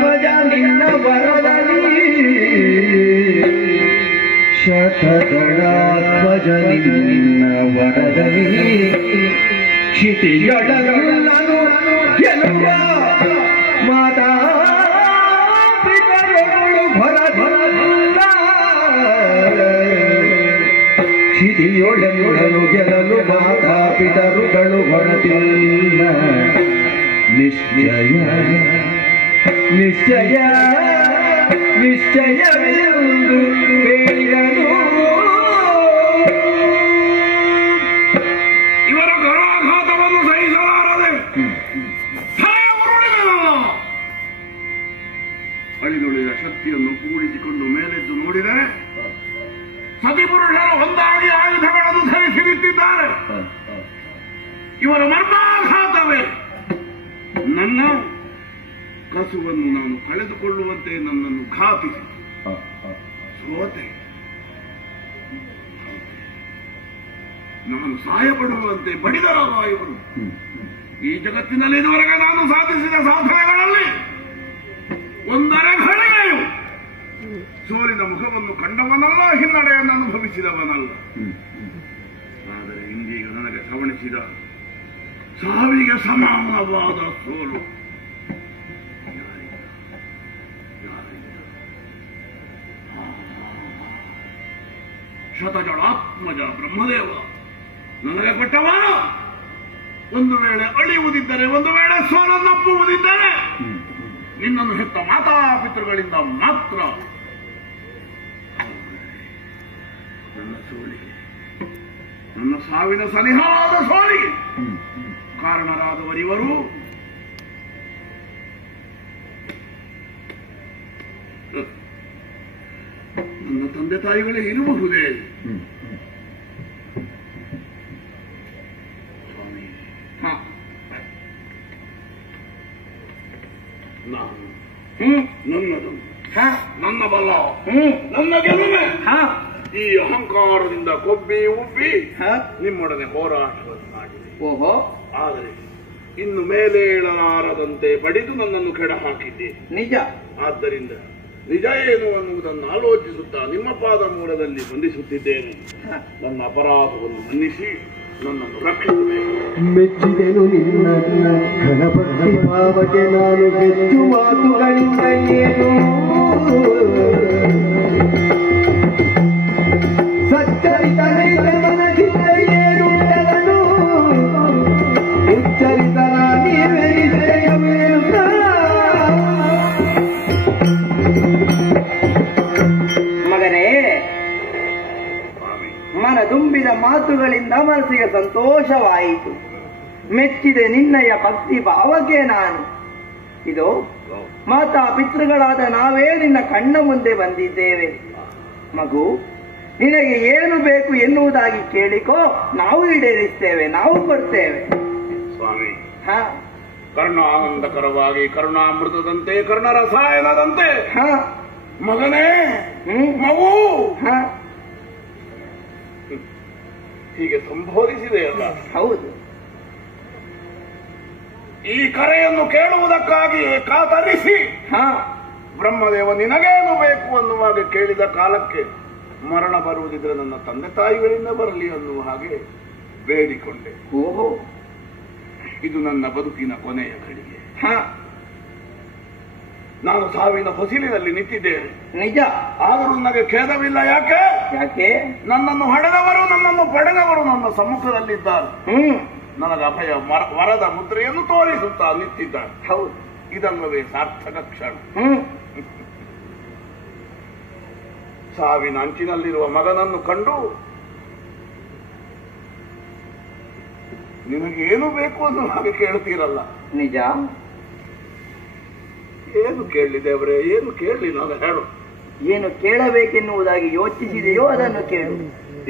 ಧ್ವಜ ನಿನ್ನ ವರದಲ್ಲಿ, ಶತದಳ ಧ್ವಜ ನಿನ್ನ ವರದಲ್ಲಿ, ಕ್ಷಿತಿಯೊಡಗಲ್ಲನು ಗೆಲುವ ಮಾತಾ ಪಿತರುಗಳು ಹೊರಬಲ್ಲ, ಕ್ಷಿತಿಯೊಡಗಲು ಗೆಲ್ಲಲು ಮಾತಾ ಪಿತರುಗಳು ಹೊರತಿಲ್ಲ. ನಿಶ್ಚಯ ನಿಶ್ಚಯ ನಿಶ್ಚಯವೆಂದು ಬೇಡಿದನು. ಇವರ ಗರ್ವಾಘಾತವನ್ನು ಸಹಿಸಲಾರದೆ ಇವರ ಮರ್ಮಾಘಾತವೇ ನನ್ನ ಕಸುವನ್ನು ನಾನು ಕಳೆದುಕೊಳ್ಳುವಂತೆ ನನ್ನನ್ನು ಘಾತಿಸಿ ಸೋತೆ. ನಾನು ಸಹಾಯಪಡುವಂತೆ ಬಡಿದರಲ್ಲ ಇವರು. ಈ ಜಗತ್ತಿನಲ್ಲಿ ಇದುವರೆಗೆ ನಾನು ಸಾಧಿಸಿದ ಸಾಧನೆಗಳಲ್ಲಿ ಒಂದರ ಘಳಿಗೆಯು ಸೋಲಿನ ಮುಖವನ್ನು ಕಂಡವನಲ್ಲ, ಹಿನ್ನಡೆಯನ್ನು ಅನುಭವಿಸಿದವನಲ್ಲ. ಆದರೆ ಇಂದೀಗ ನನಗೆ ಸವಣಿಸಿದ ಸಾವಿಗೆ ಸಮಾನವಾದ ಸೋಲು ಶತಜಳಾತ್ಮಜ ಬ್ರಹ್ಮದೇವ ನನಗೆ ಕೊಟ್ಟವ. ಒಂದು ವೇಳೆ ಅಳಿಯುವುದಿದ್ದರೆ, ಒಂದು ವೇಳೆ ಸೋಲನ್ನಪ್ಪುವುದಿದ್ದರೆ ನಿನ್ನನ್ನು ಹೆತ್ತ ಮಾತಾಪಿತೃಗಳಿಂದ ಮಾತ್ರ. ನನ್ನ ಸೋಲಿಗೆ, ನನ್ನ ಸಾವಿನ ಸನಿಹಾದ ಸೋಲಿಗೆ ಕಾರಣರಾದವರಿವರು ನನ್ನ ತಂದೆ ತಾಯಿಗಳೇ ಇರಬಹುದೇ? ನನ್ನದು, ನನ್ನ ಬಲ, ನನ್ನ ಗೆಲುವೆ. ಈ ಅಹಂಕಾರದಿಂದ ಕೊಬ್ಬಿ ಉಬ್ಬಿ ನಿಮ್ಮೊಡನೆ ಹೋರಾಟವನ್ನು ಮಾಡಿದೆ. ಓಹೋ, ಆದರೆ ಇನ್ನು ಮೇಲೆ ಏಳಲಾರದಂತೆ ಬಡಿದು ನನ್ನನ್ನು ಕೆಡ ಹಾಕಿದ್ದೆ. ನಿಜ. ಆದ್ದರಿಂದ ನಿಜ ಏನು ಅನ್ನುವುದನ್ನು ಆಲೋಚಿಸುತ್ತಾ ನಿಮ್ಮ ಪಾದ ಮೂಲದಲ್ಲಿ ಬಂಧಿಸುತ್ತಿದ್ದೇನೆ. ನನ್ನ ಅಪರಾಧವನ್ನು ಮನ್ನಿಸಿ ನನ್ನನ್ನು ರಕ್ಷಿಸಬೇಕು. ಮೆಚ್ಚಿದೆನು ನಿನ್ನ ಗಣಪತಿ ಭಾವಕ್ಕೆ ನಾನು ಹೆಚ್ಚು ಮಾತುಗಳಿಂದ ಏನು ಸಚ್ಚರಿತ ಮನದಿಂದ ಏನು ಉಚ್ಚರಿತರ ನೀವೇ ಮಗನೇ, ಮನದುಂಬಿದ ಮಾತುಗಳಿಂದ ಮನಸ್ಸಿಗೆ ಸಂತೋಷವಾಯಿತು. ಮೆಚ್ಚಿದೆ ನಿನ್ನಯ ಭಕ್ತಿ ಭಾವಕ್ಕೆ ನಾನು. ಇದು ಮಾತಾ ಪಿತೃಗಳಾದ ನಾವೇ ನಿನ್ನ ಕಣ್ಣ ಮುಂದೆ ಬಂದಿದ್ದೇವೆ. ಮಗು, ನಿನಗೆ ಏನು ಬೇಕು ಎನ್ನುವುದಾಗಿ ಕೇಳಿಕೋ, ನಾವು ಈಡೇರಿಸ್ತೇವೆ, ನಾವು ಕೊಡ್ತೇವೆ. ಸ್ವಾಮಿ, ಕರುಣಾನಂದಕರವಾಗಿ, ಕರುಣಾಮೃತದಂತೆ, ಕರ್ಣರಸಾಯನದಂತೆ ಮಗನೇ, ಮಗು ಹೀಗೆ ಸಂಬೋಧಿಸಿದೆಯಲ್ಲ. ಹೌದು. ಈ ಕರೆಯನ್ನು ಕೇಳುವುದಕ್ಕಾಗಿ ಕಾತರಿಸಿ ಬ್ರಹ್ಮದೇವ ನಿನಗೇನು ಬೇಕು ಅನ್ನುವಾಗ ಕೇಳಿದ ಕಾಲಕ್ಕೆ ಮರಣ ಬರುವುದಿದ್ರೆ ನನ್ನ ತಂದೆ ತಾಯಿಗಳಿಂದ ಬರಲಿ ಅನ್ನುವ ಹಾಗೆ ಬೇಡಿಕೊಂಡೆ. ಓಹೋ, ಇದು ನನ್ನ ಬದುಕಿನ ಕೊನೆಯ ಘಳಿಗೆ. ನಾನು ಸಾವಿನ ಹೊಸಿಲಿನಲ್ಲಿ ನಿಂತಿದ್ದೇನೆ. ನಿಜ. ಆದರೂ ನನಗೆ ಖೇದವಿಲ್ಲ. ಯಾಕೆ? ಯಾಕೆ? ನನ್ನನ್ನು ಹೊಡೆದವರು, ನನ್ನನ್ನು ಪಡೆದವರು ನನ್ನ ಸಮ್ಮುಖದಲ್ಲಿದ್ದಾರೆ. ನನಗೆ ಅಭಯ ವರದ ಮುದ್ರೆಯನ್ನು ತೋರಿಸುತ್ತಾ ನಿಂತಿದ್ದಾರೆ. ಹೌದು. ಇದಲ್ಲವೇ ಸಾರ್ಥಕ ಕ್ಷಣ. ಸಾವಿನ ಅಂಚಿನಲ್ಲಿರುವ ಮಗನನ್ನು ಕಂಡು ನಿನಗೇನು ಬೇಕು ಅನ್ನೋ ಹಾಗೆ ಕೇಳ್ತೀರಲ್ಲ. ನಿಜ. ಏನು ಕೇಳಲಿ ದೇವರೇ, ಏನು ಕೇಳಲಿ? ನಾನು ಹೇಳು. ಏನು ಕೇಳಬೇಕೆನ್ನುವುದಾಗಿ ಯೋಚಿಸಿದೆಯೋ ಅದನ್ನು ಕೇಳು.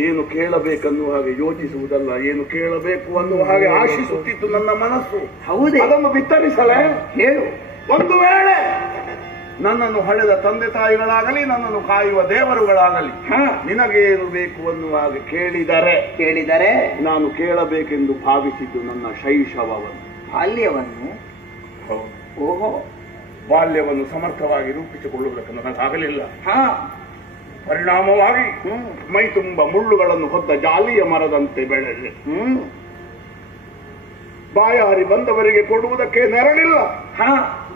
ಏನು ಕೇಳಬೇಕನ್ನುವ ಹಾಗೆ ಯೋಚಿಸುವುದಲ್ಲ, ಏನು ಕೇಳಬೇಕು ಅನ್ನುವ ಹಾಗೆ ಆಶಿಸುತ್ತಿತ್ತು ನನ್ನ ಮನಸ್ಸು. ಹೌದೇ? ಅದನ್ನು ಬಿತ್ತರಿಸಲೇ? ಹೇಳು. ಒಂದು ವೇಳೆ ನನ್ನನ್ನು ಹಳೆದ ತಂದೆ ತಾಯಿಗಳಾಗಲಿ, ನನ್ನನ್ನು ಕಾಯುವ ದೇವರುಗಳಾಗಲಿ ನಿನಗೇನು ಬೇಕು ಅನ್ನುವ ಹಾಗೆ ಕೇಳಿದರೆ ನಾನು ಕೇಳಬೇಕೆಂದು ಭಾವಿಸಿದ್ದು ನನ್ನ ಶೈಶವವನ್ನು, ಬಾಲ್ಯವನ್ನು. ಓಹೋ, ಬಾಲ್ಯವನ್ನು ಸಮರ್ಥವಾಗಿ ರೂಪಿಸಿಕೊಳ್ಳುವುದಕ್ಕೆ ನನಗಾಗಲಿಲ್ಲ. ಪರಿಣಾಮವಾಗಿ ಮೈ ತುಂಬ ಮುಳ್ಳುಗಳನ್ನು ಹೊತ್ತ ಜಾಲಿಯ ಮರದಂತೆ ಬೆಳೆದೆ. ಬಾಯಾರಿ ಬಂದವರಿಗೆ ಕೊಡುವುದಕ್ಕೆ ನೆರಳಿಲ್ಲ,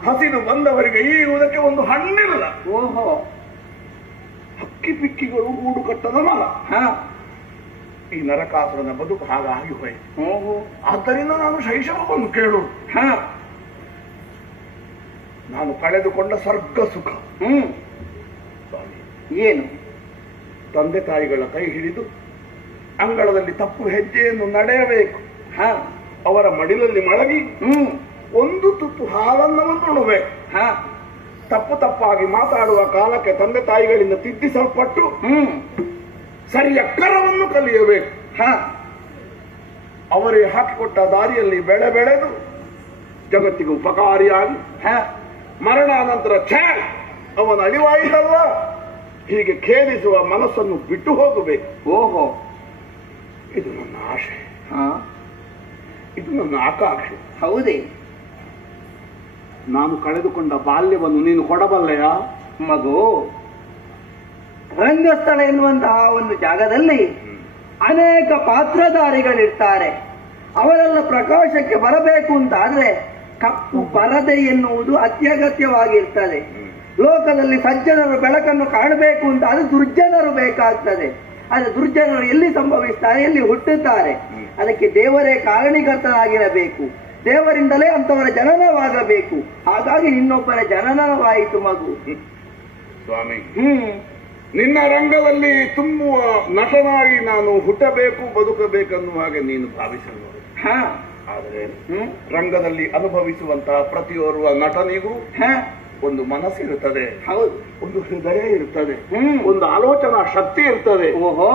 ಹಸಿದು ಬಂದವರಿಗೆ ಈಗುವುದಕ್ಕೆ ಒಂದು ಹಣ್ಣಿಲ್ಲ. ಓಹೋ, ಹಕ್ಕಿ ಪಿಕ್ಕಿಗಳು ಗೂಡು ಕಟ್ಟದ ಮರ. ಈ ನರಕಾಸುರನ ಬದುಕು ಹಾಗಾಗಿ ಹೋಯಿತು. ಆದ್ದರಿಂದ ನಾನು ಶೈಶವವನ್ನು ಕೇಳುವುದು. ನಾನು ಕಳೆದುಕೊಂಡ ಸ್ವರ್ಗ ಸುಖ. ಏನು? ತಂದೆ ತಾಯಿಗಳ ಕೈ ಹಿಡಿದು ಅಂಗಳದಲ್ಲಿ ತಪ್ಪು ಹೆಜ್ಜೆಯನ್ನು ನಡೆಯಬೇಕು. ಅವರ ಮಡಿಲಲ್ಲಿ ಮಳಗಿ ಒಂದು ತುತ್ತು ಹಾಲನ್ನವನ್ನು ಉಣಬೇಕು. ತಪ್ಪು ತಪ್ಪಾಗಿ ಮಾತಾಡುವ ಕಾಲಕ್ಕೆ ತಂದೆ ತಾಯಿಗಳಿಂದ ತಿದ್ದಿಸಲ್ಪಟ್ಟು ಸರಿಯ ಕರವನ್ನು ಕಲಿಯಬೇಕು. ಅವರೇ ಹಾಕಿಕೊಟ್ಟ ದಾರಿಯಲ್ಲಿ ಬೆಳೆದು ಜಗತ್ತಿಗೆ ಉಪಕಾರಿಯಾಗಿ ಮರಣಾನಂತರ ಛೇ ಅವನ ಅಳಿವಾಯಿತಲ್ಲ ಹೀಗೆ ಖೇದಿಸುವ ಮನಸ್ಸನ್ನು ಬಿಟ್ಟು ಹೋಗಬೇಕು. ಓಹೋ, ಇದು ನನ್ನ ಆಶೆ, ಇದು ನನ್ನ ಆಕಾಂಕ್ಷೆ. ಹೌದೇ? ನಾನು ಕಳೆದುಕೊಂಡ ಬಾಲ್ಯವನ್ನು ನೀನು ಕೊಡಬಲ್ಲೆಯ? ಮಗು, ರಂಗಸ್ಥಳ ಎನ್ನುವಂತಹ ಒಂದು ಜಾಗದಲ್ಲಿ ಅನೇಕ ಪಾತ್ರಧಾರಿಗಳಿರ್ತಾರೆ. ಅವರೆಲ್ಲ ಪ್ರಕಾಶಕ್ಕೆ ಬರಬೇಕು ಅಂತಾದ್ರೆ ಕಪ್ಪು ಪರದೆ ಎನ್ನುವುದು ಅತ್ಯಗತ್ಯವಾಗಿರ್ತದೆ. ಲೋಕದಲ್ಲಿ ಸಜ್ಜನರು ಬೆಳಕನ್ನು ಕಾಣಬೇಕು ಅಂತ ಅದು ದುರ್ಜನರು ಬೇಕಾಗ್ತದೆ. ಆದರೆ ದುರ್ಜನರು ಎಲ್ಲಿ ಸಂಭವಿಸ್ತಾರೆ, ಎಲ್ಲಿ ಹುಟ್ಟುತ್ತಾರೆ? ಅದಕ್ಕೆ ದೇವರೇ ಕಾರಣೀಕರ್ತನಾಗಿರಬೇಕು. ದೇವರಿಂದಲೇ ಅಂತವರ ಜನನವಾಗಬೇಕು. ಹಾಗಾಗಿ ನಿನ್ನೊಬ್ಬರ ಜನನವಾಯಿತು ಮಗು. ಸ್ವಾಮಿ, ನಿನ್ನ ರಂಗದಲ್ಲಿ ತುಂಬುವ ನಟನಾಗಿ ನಾನು ಹುಟ್ಟಬೇಕು, ಬದುಕಬೇಕನ್ನುವ ಹಾಗೆ ನೀನು ಭಾವಿಸಬಹುದು. ಆದರೆ ರಂಗದಲ್ಲಿ ಅನುಭವಿಸುವಂತಹ ಪ್ರತಿಯೋರ್ವ ನಟನಿಗೂ ಒಂದು ಮನಸ್ಸಿರುತ್ತದೆ, ಹೌದು, ಒಂದು ಹೃದಯ ಇರುತ್ತದೆ, ಒಂದು ಆಲೋಚನಾ ಶಕ್ತಿ ಇರ್ತದೆ. ಓಹೋ,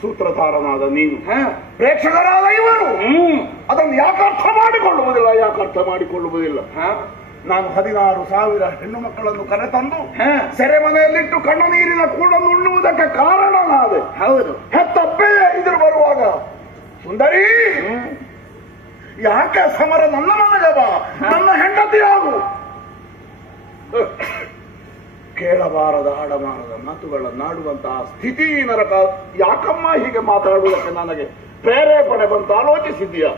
ಸೂತ್ರಧಾರನಾದ ನೀನು, ಪ್ರೇಕ್ಷಕರಾದ ಇವರು ಅದನ್ನು ಯಾಕೆ ಅರ್ಥ ಮಾಡಿಕೊಳ್ಳುವುದಿಲ್ಲ? ನಾನು 16,000 ಹೆಣ್ಣು ಮಕ್ಕಳನ್ನು ಕರೆತಂದು ಸೆರೆಮನೆಯಲ್ಲಿಟ್ಟು ಕಣ್ಣು ನೀರಿನ ಕೂಡನ್ನು ಉಣ್ಣುವುದಕ್ಕೆ ಕಾರಣನಾದೆ. ಹೌದು, ಹೆತ್ತಪ್ಪೆಯೇ ಇದ್ರು ಬರುವಾಗ ಸುಂದರಿ ಯಾಕೆ ಸಮರ ನನ್ನ ಮನೆಗೆ ಬಾ, ನನ್ನ ಹೆಂಡತಿಯಾಗು. ಕೇಳಬಾರದ ಆಡಬಾರದ ಮಾತುಗಳನ್ನಾಡುವಂತಹ ಸ್ಥಿತಿ ನರಕ ಯಾಕಮ್ಮ ಹೀಗೆ ಮಾತಾಡುವುದಕ್ಕೆ ನನಗೆ ಪ್ರೇರೇಪಣೆ ಬಂತು ಆಲೋಚಿಸಿದ್ದೀಯಾ?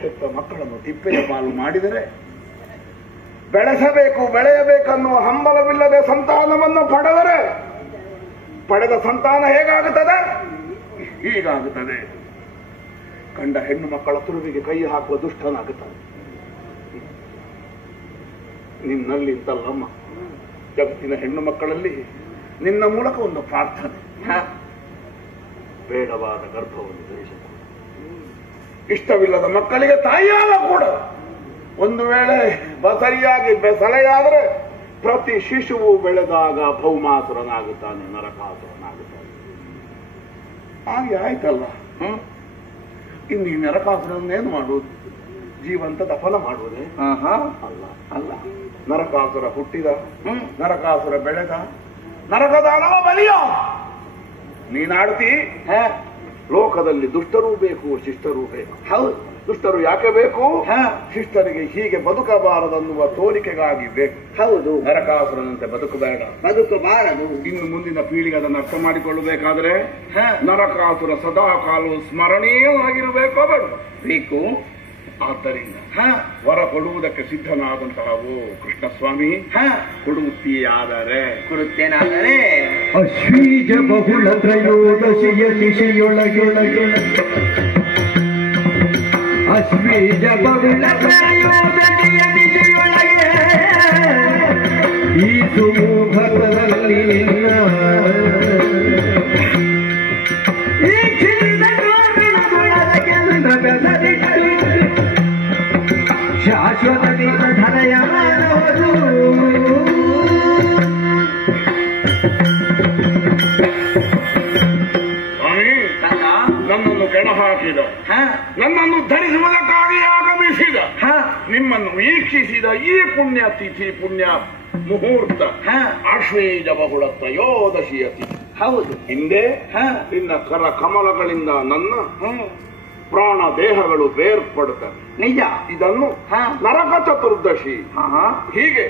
ಹೆತ್ತ ಮಕ್ಕಳನ್ನು ತಿಪ್ಪೆಯ ಪಾಲು ಮಾಡಿದರೆ ಬೆಳೆಯಬೇಕನ್ನುವ ಹಂಬಲವಿಲ್ಲದೆ ಸಂತಾನವನ್ನು ಪಡೆದ ಸಂತಾನ ಹೇಗಾಗುತ್ತದೆ? ಹೀಗಾಗುತ್ತದೆ. ಕಂಡ ಹೆಣ್ಣು ಮಕ್ಕಳ ತುರುವಿಗೆ ಕೈ ಹಾಕುವ ದುಷ್ಟನಾಗುತ್ತಾನೆ. ನಿನ್ನಲ್ಲಿ ಇಂತಲ್ಲಮ್ಮ, ಜಗತ್ತಿನ ಹೆಣ್ಣು ಮಕ್ಕಳಲ್ಲಿ ನಿನ್ನ ಮೂಲಕ ಒಂದು ಪ್ರಾರ್ಥನೆ, ಬೇಡವಾದ ಗರ್ಭವನ್ನು ಧರಿಸಿಕೊಳ್ಳು. ಇಷ್ಟವಿಲ್ಲದ ಮಕ್ಕಳಿಗೆ ತಾಯಿಯಾಗ ಕೂಡ ಒಂದು ವೇಳೆ ಸರಿಯಾಗಿ ಬೆಸಳೆಯಾದರೆ ಪ್ರತಿ ಶಿಶುವು ಬೆಳೆದಾಗ ಭೌಮಾಸುರನಾಗುತ್ತಾನೆ, ನರಕಾಸುರನಾಗುತ್ತಾನೆ. ಹಾಗೆ ಆಯ್ತಲ್ಲ. ಇನ್ನು ಈ ನರಕಾಸುರನ್ನೇನು ಮಾಡುವುದು? ಜೀವಂತ ದಫನ ಮಾಡುವುದೇ? ಅಲ್ಲ. ನರಕಾಸುರ ಹುಟ್ಟಿದ, ನರಕಾಸುರ ಬೆಳೆದ, ನರಕದಾನವ ಬಲಿಯ. ನೀನಾಡ್ತಿ ಲೋಕದಲ್ಲಿ ದುಷ್ಟರೂ ಬೇಕು, ಶಿಷ್ಟರೂ ಬೇಕು. ಹೌದು, ದುಷ್ಟರು ಯಾಕೆ ಬೇಕು? ಶಿಷ್ಟರಿಗೆ ಹೀಗೆ ಬದುಕಬಾರದನ್ನುವ ತೋರಿಕೆಗಾಗಿ ಬೇಕು. ಹೌದು, ನರಕಾಸುರನಂತೆ ಬದುಕಬಾರದು. ಇನ್ನು ಮುಂದಿನ ಪೀಳಿಗೆ ಅದನ್ನು ಅರ್ಥ ಮಾಡಿಕೊಳ್ಳಬೇಕಾದ್ರೆ ನರಕಾಸುರ ಸದಾ ಕಾಲವು ಸ್ಮರಣೀಯವಾಗಿರಬೇಕೋ ಬೇಕು. ಆದ್ದರಿಂದ ವರ ಕೊಡುವುದಕ್ಕೆ ಸಿದ್ಧನಾದಂತಹ ಓ ಕೃಷ್ಣಸ್ವಾಮಿ, ಕೊಡುತ್ತೇನಾದರೆ ಅಶ್ವೀಜ ಬಹುಳ ತ್ರಯೋದಶಿಯ ಶಿಶಿಯೊಳಗೆ ಅಶ್ವೀಜ ಬಹುಳ ತ್ರಯೋದಶಿಯ ಶಿಶಿಯೊಳಗೆ ಈ ಸುಮುಖದಲ್ಲಿ ನಿನ್ನ ಈ ಕ್ಷೀಣ ಕಾರಣದೊಳಗೆಲ್ಲ ಬೆಸರಿಟ್ಟು ಶಾಶ್ವತ ಧರೆಯಾದವರು ನನ್ನನ್ನು ಕೆಳ ಹಾಕಿದ, ನನ್ನನ್ನು ಧರಿಸುವುದಕ್ಕಾಗಿ ಆಗಮಿಸಿದ, ನಿಮ್ಮನ್ನು ವೀಕ್ಷಿಸಿದ ಈ ಪುಣ್ಯ ತಿಥಿ, ಪುಣ್ಯ ಮುಹೂರ್ತ ಆಶ್ವೇಜ ಬಹುಳ ತ್ರಯೋದಶಿಯ ತಿಥಿ. ಹೌದು, ಹಿಂದೆ ನಿನ್ನ ಕರ ಕಮಲಗಳಿಂದ ನನ್ನ ಪ್ರಾಣ ದೇಹಗಳು ಬೇರ್ಪಡುತ್ತವೆ. ನಿಜ. ಇದನ್ನು ನರಕ ಚತುರ್ದಶಿ ಹೀಗೆ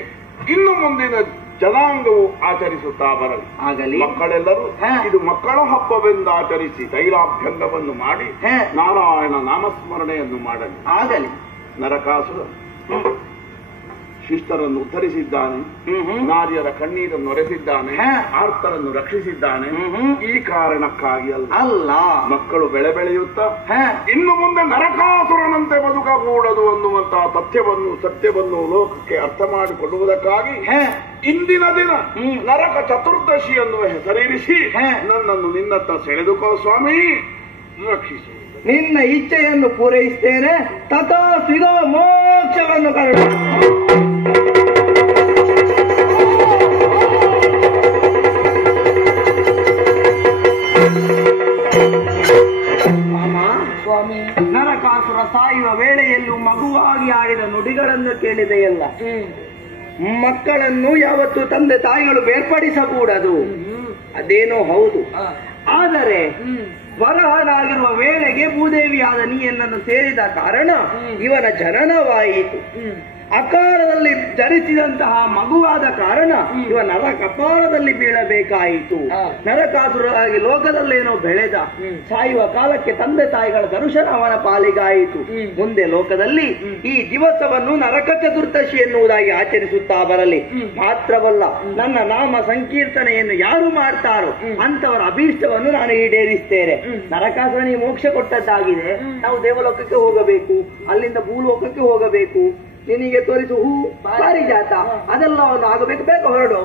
ಇನ್ನು ಮುಂದಿನ ಜನಾಂಗವು ಆಚರಿಸುತ್ತಾ ಬರಲಿ. ಮಕ್ಕಳೆಲ್ಲರೂ ಇದು ಮಕ್ಕಳ ಹಬ್ಬವೆಂದು ಆಚರಿಸಿ ತೈಲಾಭ್ಯಂಗವನ್ನು ಮಾಡಿ ನಾರಾಯಣ ನಾಮಸ್ಮರಣೆಯನ್ನು ಮಾಡಲಿ. ಆಗಲಿ. ನರಕಾಸುರ ಶಿಷ್ಟರನ್ನು ಉದ್ಧರಿಸಿದ್ದಾನೆ, ನಾರಿಯರ ಕಣ್ಣೀರನ್ನು ಒರೆಸಿದ್ದಾನೆ, ಆರ್ತರನ್ನು ರಕ್ಷಿಸಿದ್ದಾನೆ. ಈ ಕಾರಣಕ್ಕಾಗಿ ಅಲ್ಲ, ಮಕ್ಕಳು ಬೆಳೆಯುತ್ತಾ ಇನ್ನು ಮುಂದೆ ನರಕಾಸುರನಂತೆ ಬದುಕಕೂಡದು ಅನ್ನುವಂತಹ ಸತ್ಯವನ್ನು ಲೋಕಕ್ಕೆ ಅರ್ಥ ಮಾಡಿಕೊಳ್ಳುವುದಕ್ಕಾಗಿ ಇಂದಿನ ದಿನ ನರಕ ಚತುರ್ದಶಿ ಎನ್ನುವ ಹೆಸರಿರಿಸಿ ನನ್ನನ್ನು ನಿನ್ನತ್ತ ಸೆಳೆದುಕೋ ಸ್ವಾಮಿ, ರಕ್ಷಿಸು. ನಿನ್ನ ಇಚ್ಛೆಯನ್ನು ಪೂರೈಸ್ತೇನೆ. ತಥಾ ಸ್ಥಿರೋ ಮೋಕ್ಷವನ್ನು ಕರುಣ. ಸ್ವಾಮಿ. ನರಕಾಸುರ ಸಾಯುವ ವೇಳೆಯಲ್ಲೂ ಮಗುವಾಗಿ ಆಡಿದ ನುಡಿಗಳನ್ನು ಕೇಳಿದೆಯಲ್ಲ. ಮಕ್ಕಳನ್ನು ಯಾವತ್ತು ತಂದೆ ತಾಯಿಗಳು ಬೇರ್ಪಡಿಸಕೂಡದು, ಅದೇನೋ ಹೌದು. ಆದರೆ ವರಹನಾಗಿರುವ ವೇಳೆಗೆ ಭೂದೇವಿಯಾದ ನೀನನ್ನು ಸೇರಿದ ಕಾರಣ ಇವನ ಜನನವಾಯಿತು. ಅಕಾಲದಲ್ಲಿ ಧರಿಸಿದಂತಹ ಮಗುವಾದ ಕಾರಣ ಇವ ನರ ಕಪಾಲದಲ್ಲಿ ಬೀಳಬೇಕಾಯಿತು. ನರಕಾಸುರವಾಗಿ ಲೋಕದಲ್ಲೇನೋ ಬೆಳೆದ, ಸಾಯುವ ಕಾಲಕ್ಕೆ ತಂದೆ ತಾಯಿಗಳ ದರ್ಶನ ಅವನ ಪಾಲಿಗಾಯಿತು. ಮುಂದೆ ಲೋಕದಲ್ಲಿ ಈ ದಿವಸವನ್ನು ನರಕ ಚತುರ್ದಶಿ ಎನ್ನುವುದಾಗಿ ಆಚರಿಸುತ್ತಾ ಬರಲಿ. ಮಾತ್ರವಲ್ಲ, ನನ್ನ ನಾಮ ಸಂಕೀರ್ತನೆಯನ್ನು ಯಾರು ಮಾಡ್ತಾರೋ ಅಂತವರ ಅಭೀಷ್ಟವನ್ನು ನಾನು ಈಡೇರಿಸ್ತೇನೆ. ನರಕಾಸುರನಿಗೆ ಮೋಕ್ಷ ಕೊಟ್ಟದ್ದಾಗಿದೆ, ನಾವು ದೇವಲೋಕಕ್ಕೆ ಹೋಗಬೇಕು, ಅಲ್ಲಿಂದ ಭೂಲೋಕಕ್ಕೆ ಹೋಗಬೇಕು. ನಿನಗೆ ತೋರಿಸು ಹೂ ಪಾರಿಜಾತ ಅದೆಲ್ಲವನ್ನು ಆಗಬೇಕು, ಬೇಗ ಹೊರಡು.